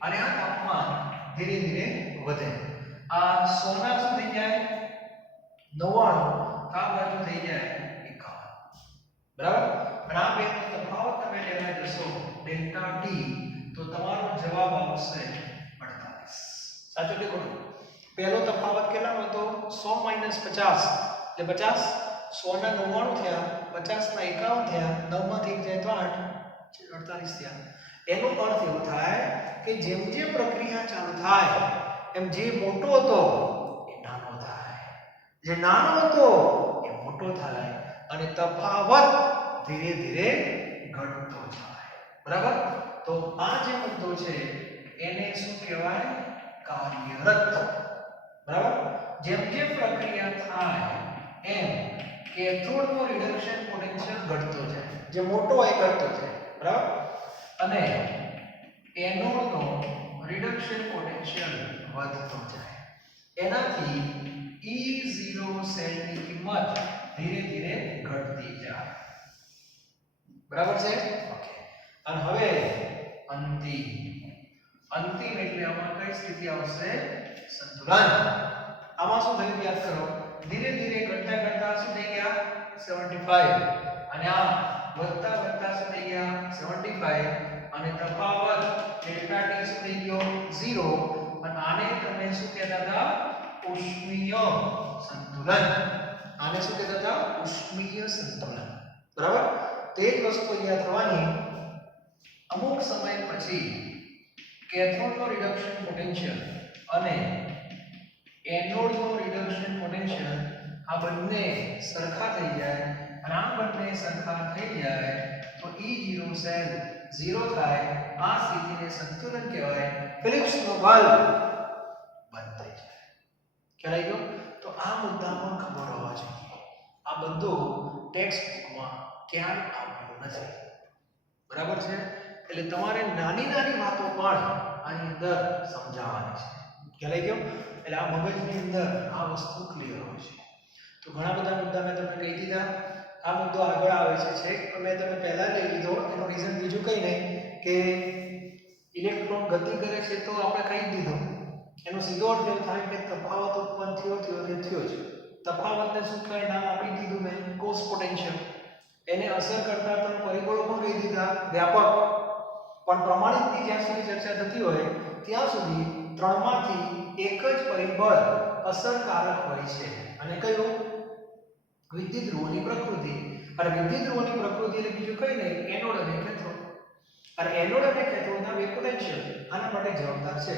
અને આ તાપમાન ધીરે ધીરે વધે. આ 100 ના શું થઈ જાય? 99. આ બાજુ થઈ જાય 51. બરાબર? અને આ બેનો તફાવત તમે લેવા જશો ડેલ્ટા ટી તો તમારો જવાબ આવશે 48. સાચું કે ખોટું? પહેલો તફાવત કેટલાનો હતો? 100 - 50 એટલે 50. 100 ના 99 થયા, 50 ના 51 થયા, 9 માંથી 1 જાય તો 8, 48 થયા. એનો અર્થ એવો થાય કે જેમ જેમ પ્રક્રિયા ચાલુ થાય એમ જે મોટો હતો એ નાનો થાય, જે નાનો હતો એ મોટો થાય અને તફાવત ધીરે ધીરે ઘટતો જાય. બરાબર? તો આ જે મુદ્દો છે એને શું કહેવાય? કાર્યરત. બરાબર? જેમ જેમ પ્રક્રિયા થાય એમ કેથોડનો રિડક્શન પોટેન્શિયલ ઘટતો જાય. જે મોટો હોય ઘટતો જાય. બરાબર? અને એનોડનો રિડક્શન પોટેન્શિયલ વધતો જાય. એનાથી E0 સેલની કિંમત ધીરે ધીરે ઘટતી જાય. બરાબર છે? ઓકે. અને હવે અંતિમ એટલે આમાં કઈ સ્થિતિ આવશે? સંતુલન. આમાં શું થયું યાદ કરો. ધીરે ધીરે ઘટતા શું થઈ ગયા? 75. અને આ વધતા શું થઈ ગયા? 75. અને તફાવત ડેલ્ટા ટી શું થઈ ગયો? 0. અને આને તમે શું કહેતા હતા? ઉષ્મીય સંતુલન. આને શું કહેતા હતા? ઉષ્મીય સંતુલન. બરાબર? તે જ વસ્તુ યાદ થવાની. અમુક સમય પછી કેથોડનો રિડક્શન પોટેન્શિયલ અને એનોડનો રિડક્શન પોટેન્શિયલ આ બંને સરખા થઈ જાય. અને આ બંને સરખા થઈ જાય તો E0 સેલ 0 થાય. આ સ્થિતિને સંતુલન કહેવાય. ફિલિપ્સનો બલ્બ બંધ થઈ જાય. ખ્યાલ આવી ગયો? તો આ મુદ્દા પણ ખબર હોવા જોઈએ. આ બધું ટેક્સ્ટ બુકમાં ક્યાંય આપેલું નથી. બરાબર છે? એટલે તમારે નાની નાની વાતો પણ આની અંદર સમજાવવાની છે. ખ્યાલ આવી ગયો? એટલે આ મગજની અંદર આ વસ્તુ ક્લિયર હોય છે. તો ઘણા બધા મુદ્દા મેં તમને કહી દીધા. આ મુદ્દો આગળ આવે છે પણ મેં તમને પહેલા લઈ લીધો. એનો રીઝન બીજું કંઈ નહીં કે ઇલેક્ટ્રોન ગતિ કરે છે તો આપણે કહી દીધું. એનો સીધો અર્થ એવો થાય કે તફાવત ઉત્પન્ન થયો છે. તફાવતને શું કહેવાય? નામ આપી દીધું મેં, કોસ પોટેન્શિયલ. એને અસર કરતા ત્રણ પરિબળો પણ કહી દીધા, વ્યાપક. પણ પ્રમાણિતની જ્યાં સુધી ચર્ચા થતી હોય ત્યાં સુધી ત્રણમાંથી એક જ પરિબળ અસરકારક હોય છે. અને કયું? વિદ્યુત ધ્રુવોની પ્રકૃતિ. અને વિદ્યુત ધ્રુવોની પ્રકૃતિ એટલે બીજું કંઈ નહીં, એનોડ અને કેથોડ. અને એનોડ અને કેથોડના બે પોટેન્શિયલ આના માટે જવાબદાર છે.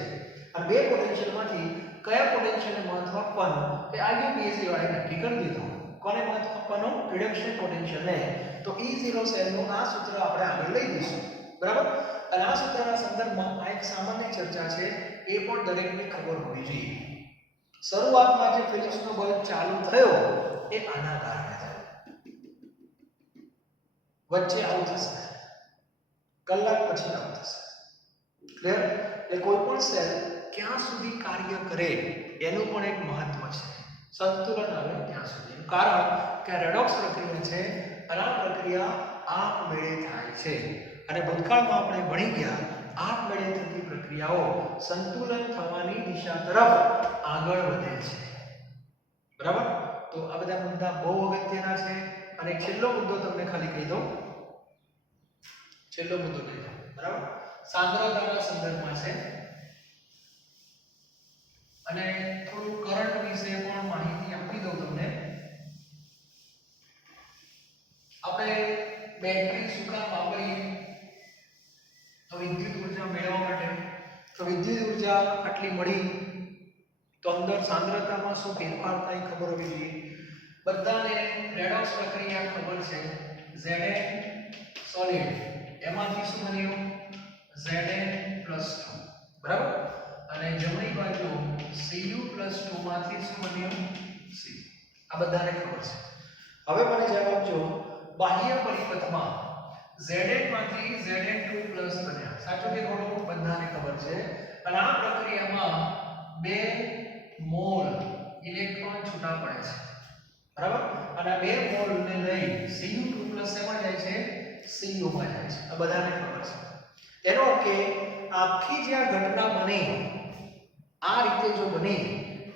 અને બે પોટેન્શિયલમાંથી કયા પોટેન્શિયલને મહત્વ આપવાનું એ IUPAC વાળાએ નક્કી કરી દીધું. કોને મહત્વ આપવાનું? રિડક્શન પોટેન્શિયલને. તો E0 સેલનું આ સૂત્ર આપણે આગળ લઈ જઈશું. બરાબર? અને આ સૂત્રના સંદર્ભમાં આ એક સામાન્ય ચર્ચા છે, એ પણ દરેકને ખબર હોવી જોઈએ. શરૂઆતમાં જે ફિલિપ્સનો બલ્બ ચાલુ થયો એ આના કારણે થયો. વચ્ચે આવું થશે, કલાક પછી આવું થશે. ક્લિયર? એટલે કોઈ પણ સેલ ક્યાં સુધી કાર્ય કરે એનું પણ એક મહત્વ છે. સંતુલન આવે ત્યાં સુધી. કારણ કે રેડોક્સ પ્રક્રિયા છે અને આ પ્રક્રિયા આપમેળે થાય છે. અને ભૂતકાળમાં આપણે ભણી ગયા આપમેળે થતી પ્રક્રિયાઓ સંતુલન થવાની દિશા તરફ આગળ વધે છે. બરાબર? તો આ બધા મુદ્દા બહુ અગત્યના છે. અને છેલ્લો મુદ્દો તમને ખાલી કહી દઉં. બરાબર? સાંદ્રતાના સંદર્ભમાં છે અને થોડું કરંટ વિશે પણ માહિતી આપી દઉં તમને. આપણે બેટરી શું કામ વાપરીએ? તો વિદ્યુત ઉર્જા મેળવવા માટે. તો વિદ્યુત ઉર્જા આટલી મળી તો અંદર સાંદ્રતામાં શું ફેરફાર થાય ખબર હોવી જોઈએ. બધાને રેડોક્સ પ્રક્રિયા ખબર છે. Zn સોલિડ એમાંથી શું બન્યું? Zn+2. બરાબર? અને જમણી બાજુ Cu+2 માંથી શું બન્યું? C. આ બધાને ખબર છે. હવે મને જવાબ આપજો. બાહ્ય પરિપથમાં Zn માંથી Zn2+ બન્યા. સાચું કે ખોટું? બધાને ખબર છે. અને આ પ્રક્રિયામાં 2 મોલ ઇલેક્ટ્રોન છૂટા પડે છે. બરાબર? અને આ 2 મોલને લઈ Cu2+ એમાં જાય છે, Cu માં જાય છે. આ બધાને ખબર છે. એનો અર્થ કે આખી જે આ ઘટના બની આ રીતે જો બની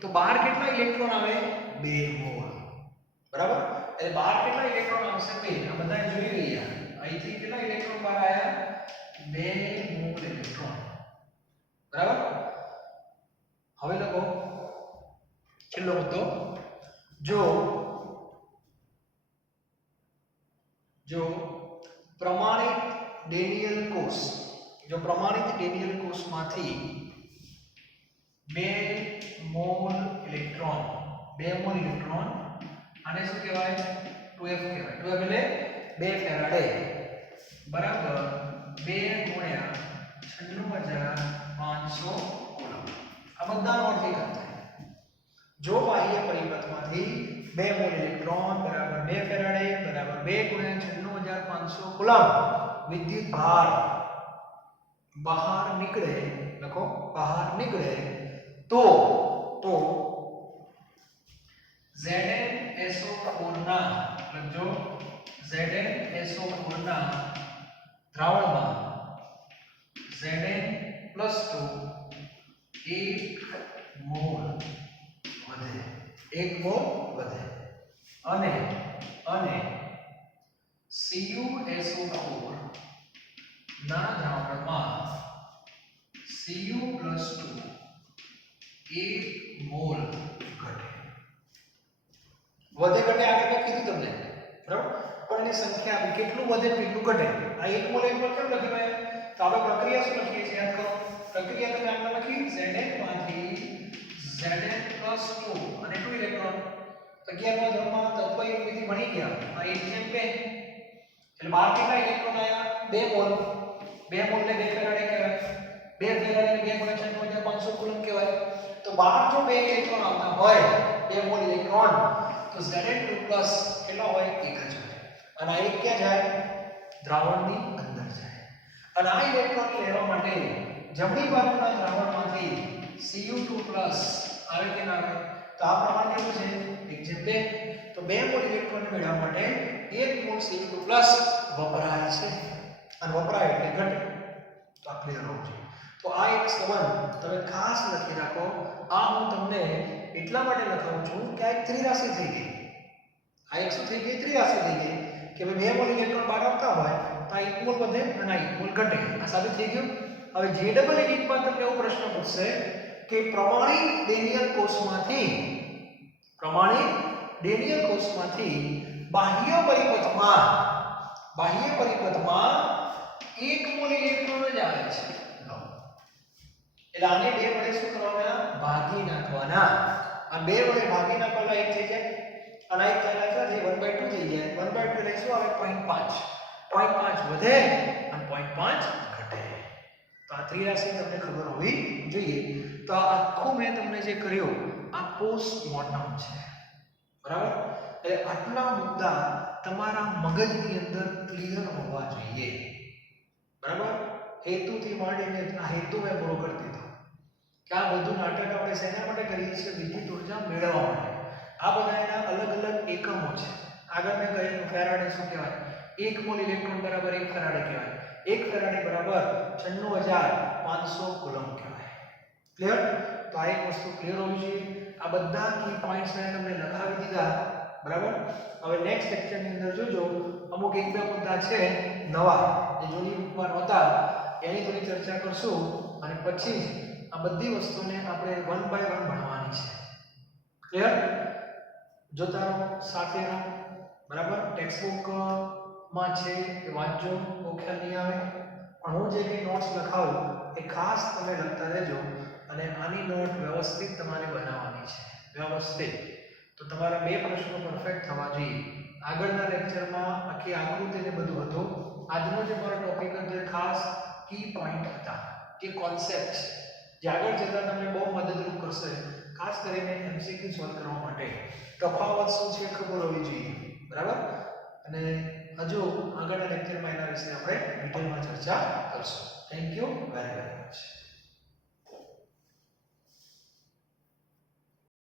તો બહાર કેટલા ઇલેક્ટ્રોન આવે? 2 મોલ. બરાબર? એટલે બહાર કેટલા ઇલેક્ટ્રોન આવશે? 2. આ બધા જોઈ રહ્યા. અહીંથી કેટલા ઇલેક્ટ્રોન બહાર આવ્યા? 2 મોલ ઇલેક્ટ્રોન. બરાબર? હવે લખો છેલ્લો મુદ્દો. જો પ્રમાણિત ડેનિયલ કોષમાંથી 2 મોલ ઇલેક્ટ્રોન આને શું કહેવાય? 2F કહેવાય. 2F એટલે 2 ફેરાડે બરાબર 2 ગુણ્યા 96500 કુલમ. આ બધાનો અર્થ એક જ થાય. જો બાહ્ય પરિપથમાંથી 2 મોલ ઇલેક્ટ્રોન બરાબર 2 ફેરાડે બરાબર 2 ગુણ્યા 96500 કુલમ વિદ્યુત ભાર બહાર નીકળે, લખો બહાર નીકળે તો ZnSO4 ના લખજો ZnSO4 ના દ્રાવણમાં Zn+2 1 મોલ વધે, 1 મોલ વધે અને CuSO4 ના દ્રાવણમાં Cu+2 1 મોલ ઘટે. વધે ઘટે આગળ મેં કીધું તમને, બરાબર? પણ એની સંખ્યા આપી કેટલું વધે કેટલું ઘટે. આ 1 મોલ કેમ લખ્યું મેં? તો આપણે પ્રક્રિયા શું લખીએ છીએ યાદ કરો. પ્રક્રિયા તમે આમ લખી Zn માંથી Zn+2 અને 2 ઇલેક્ટ્રોન 11મા ધોરણમાં તત્વ યુનિટી ભણી ગયા. આ 1/2 એટલે બહાર કેટલા ઇલેક્ટ્રોન આયા? 2 મોલ. 2 મોલ ને 2 ફેરાડે કહેવાય. 2 ફેરાડે ને 2 ગુણ્યા 6 500 કુલમ કહેવાય. તો બહાર જો 2 ઇલેક્ટ્રોન આવતા હોય, 2 મોલ ઇલેક્ટ્રોન, તો Zn2+ કેટલા હોય? 1 જ હોય. અને આ 1 ક્યાં જાય? દ્રાવણની અંદર જાય. અને આ ઇલેક્ટ્રોન લેવા માટે જમણી બાજુના દ્રાવણમાંથી Cu2+ આવે કે ના આવે? તો આ પ્રમાણ કેટલું છે? 1/2. તો 2 મોલ ઇલેક્ટ્રોન મેળવવા માટે 1 મોલ Cu2+ વપરાય છે. અને વપરાય એટલે ઘટે. તો આ ક્લિયર હોવું જોઈએ. તો આ એક સંબંધ તમે ખાસ લખી રાખો. આ હું તમને એટલા માટે લખાવું છું કે આ એક ત્રિરાશી થઈ ગઈ. આ એક શું થઈ ગઈ? ત્રિરાશી થઈ ગઈ કે ભાઈ 2 મોલ ઇલેક્ટ્રોન બહાર આવતા હોય તો આ 1 મોલ વધે અને આ 1 મોલ ઘટે. આ સાબિત થઈ ગયું. હવે જે ડબલ યુનિટમાં તમને એવો પ્રશ્ન પૂછશે કે પ્રમાણિત ડેનિયલ કોષમાંથી બાહ્ય પરિપથમાં 1 મોલ ઇલેક્ટ્રોન જ આવે છે. એટલે આને 2 વડે શું કરવાના? ભાગી નાખવાના. આ 2 વડે ભાગી નાખવાના 1 થઈ જાય અને 1 થાય નાખવાથી 1/2 થઈ જાય. 1/2 એટલે શું આવે? 0.5. 0.5 વધે અને 0.5 ઘટે. તો આ ત્રિરાશી તમને ખબર હોવી જોઈએ. તો આ આખું મેં તમને જે કર્યું આ પોસ્ટમોર્ટમ છે, બરાબર? એટલે આટલા મુદ્દા તમારા મગજની અંદર ક્લિયર હોવા જોઈએ, બરાબર? હેતુથી માંડીને આ હેતુ મેં પૂરો કરી દીધો કે આ બધું નાટક આપણે શેના માટે કરીએ છીએ? વિદ્યુત ઉર્જા મેળવવા માટે. આ બધા એના અલગ અલગ એકમો છે. આગળ મેં કહ્યું ફેરાડે શું કહેવાય? 1 મોલ ઇલેક્ટ્રોન બરાબર 1 ફેરાડે કહેવાય. 1 ફેરાડે બરાબર 96500 કુલમ કહેવાય. ક્લિયર? તો આ એક વસ્તુ ક્લિયર હોવી જોઈએ. આ બધા કી પોઈન્ટ્સ મેં તમને લખાવી દીધા, બરાબર? હવે નેક્સ્ટ લેક્ચરની અંદર જોજો અમુક 1-2 મુદ્દા છે નવા જે જૂની બુકમાં નહોતા, એની થોડી ચર્ચા કરશું અને પછી આ બધી વસ્તુને આપણે 1 બાય 1 ભણવાની છે. ક્લિયર? જોતા રહો, સાથે રહો, બરાબર? ટેક્સ્ટ બુક માં છે એ વાંચજો, બહુ ખ્યાલ નહીં આવે. પણ હું જે કંઈ નોટ્સ લખાવું એ ખાસ તમે લખતા રહેજો અને આની નોટ વ્યવસ્થિત તમારે બનાવવાની છે, વ્યવસ્થિત. તો તમારા 2 પ્રશ્નો પરફેક્ટ થવા જોઈએ. આગળના લેક્ચરમાં આખી આકૃતિને બધું હતું. આજનો જે મારો ટોપિક હતો એ ખાસ કી પોઈન્ટ હતા, કે કોન્સેપ્ટ જે આગળ જતા તમને બહુ મદદરૂપ કરશે, ખાસ કરીને એમસીક્યુ સોલ્વ કરવા માટે. તફાવત શું છે ખબર હોવી જોઈએ, બરાબર? અને હજુ આગળના લેક્ચરમાં એના વિશે આપણે ડિટેલમાં ચર્ચા કરશું. Thank you very much.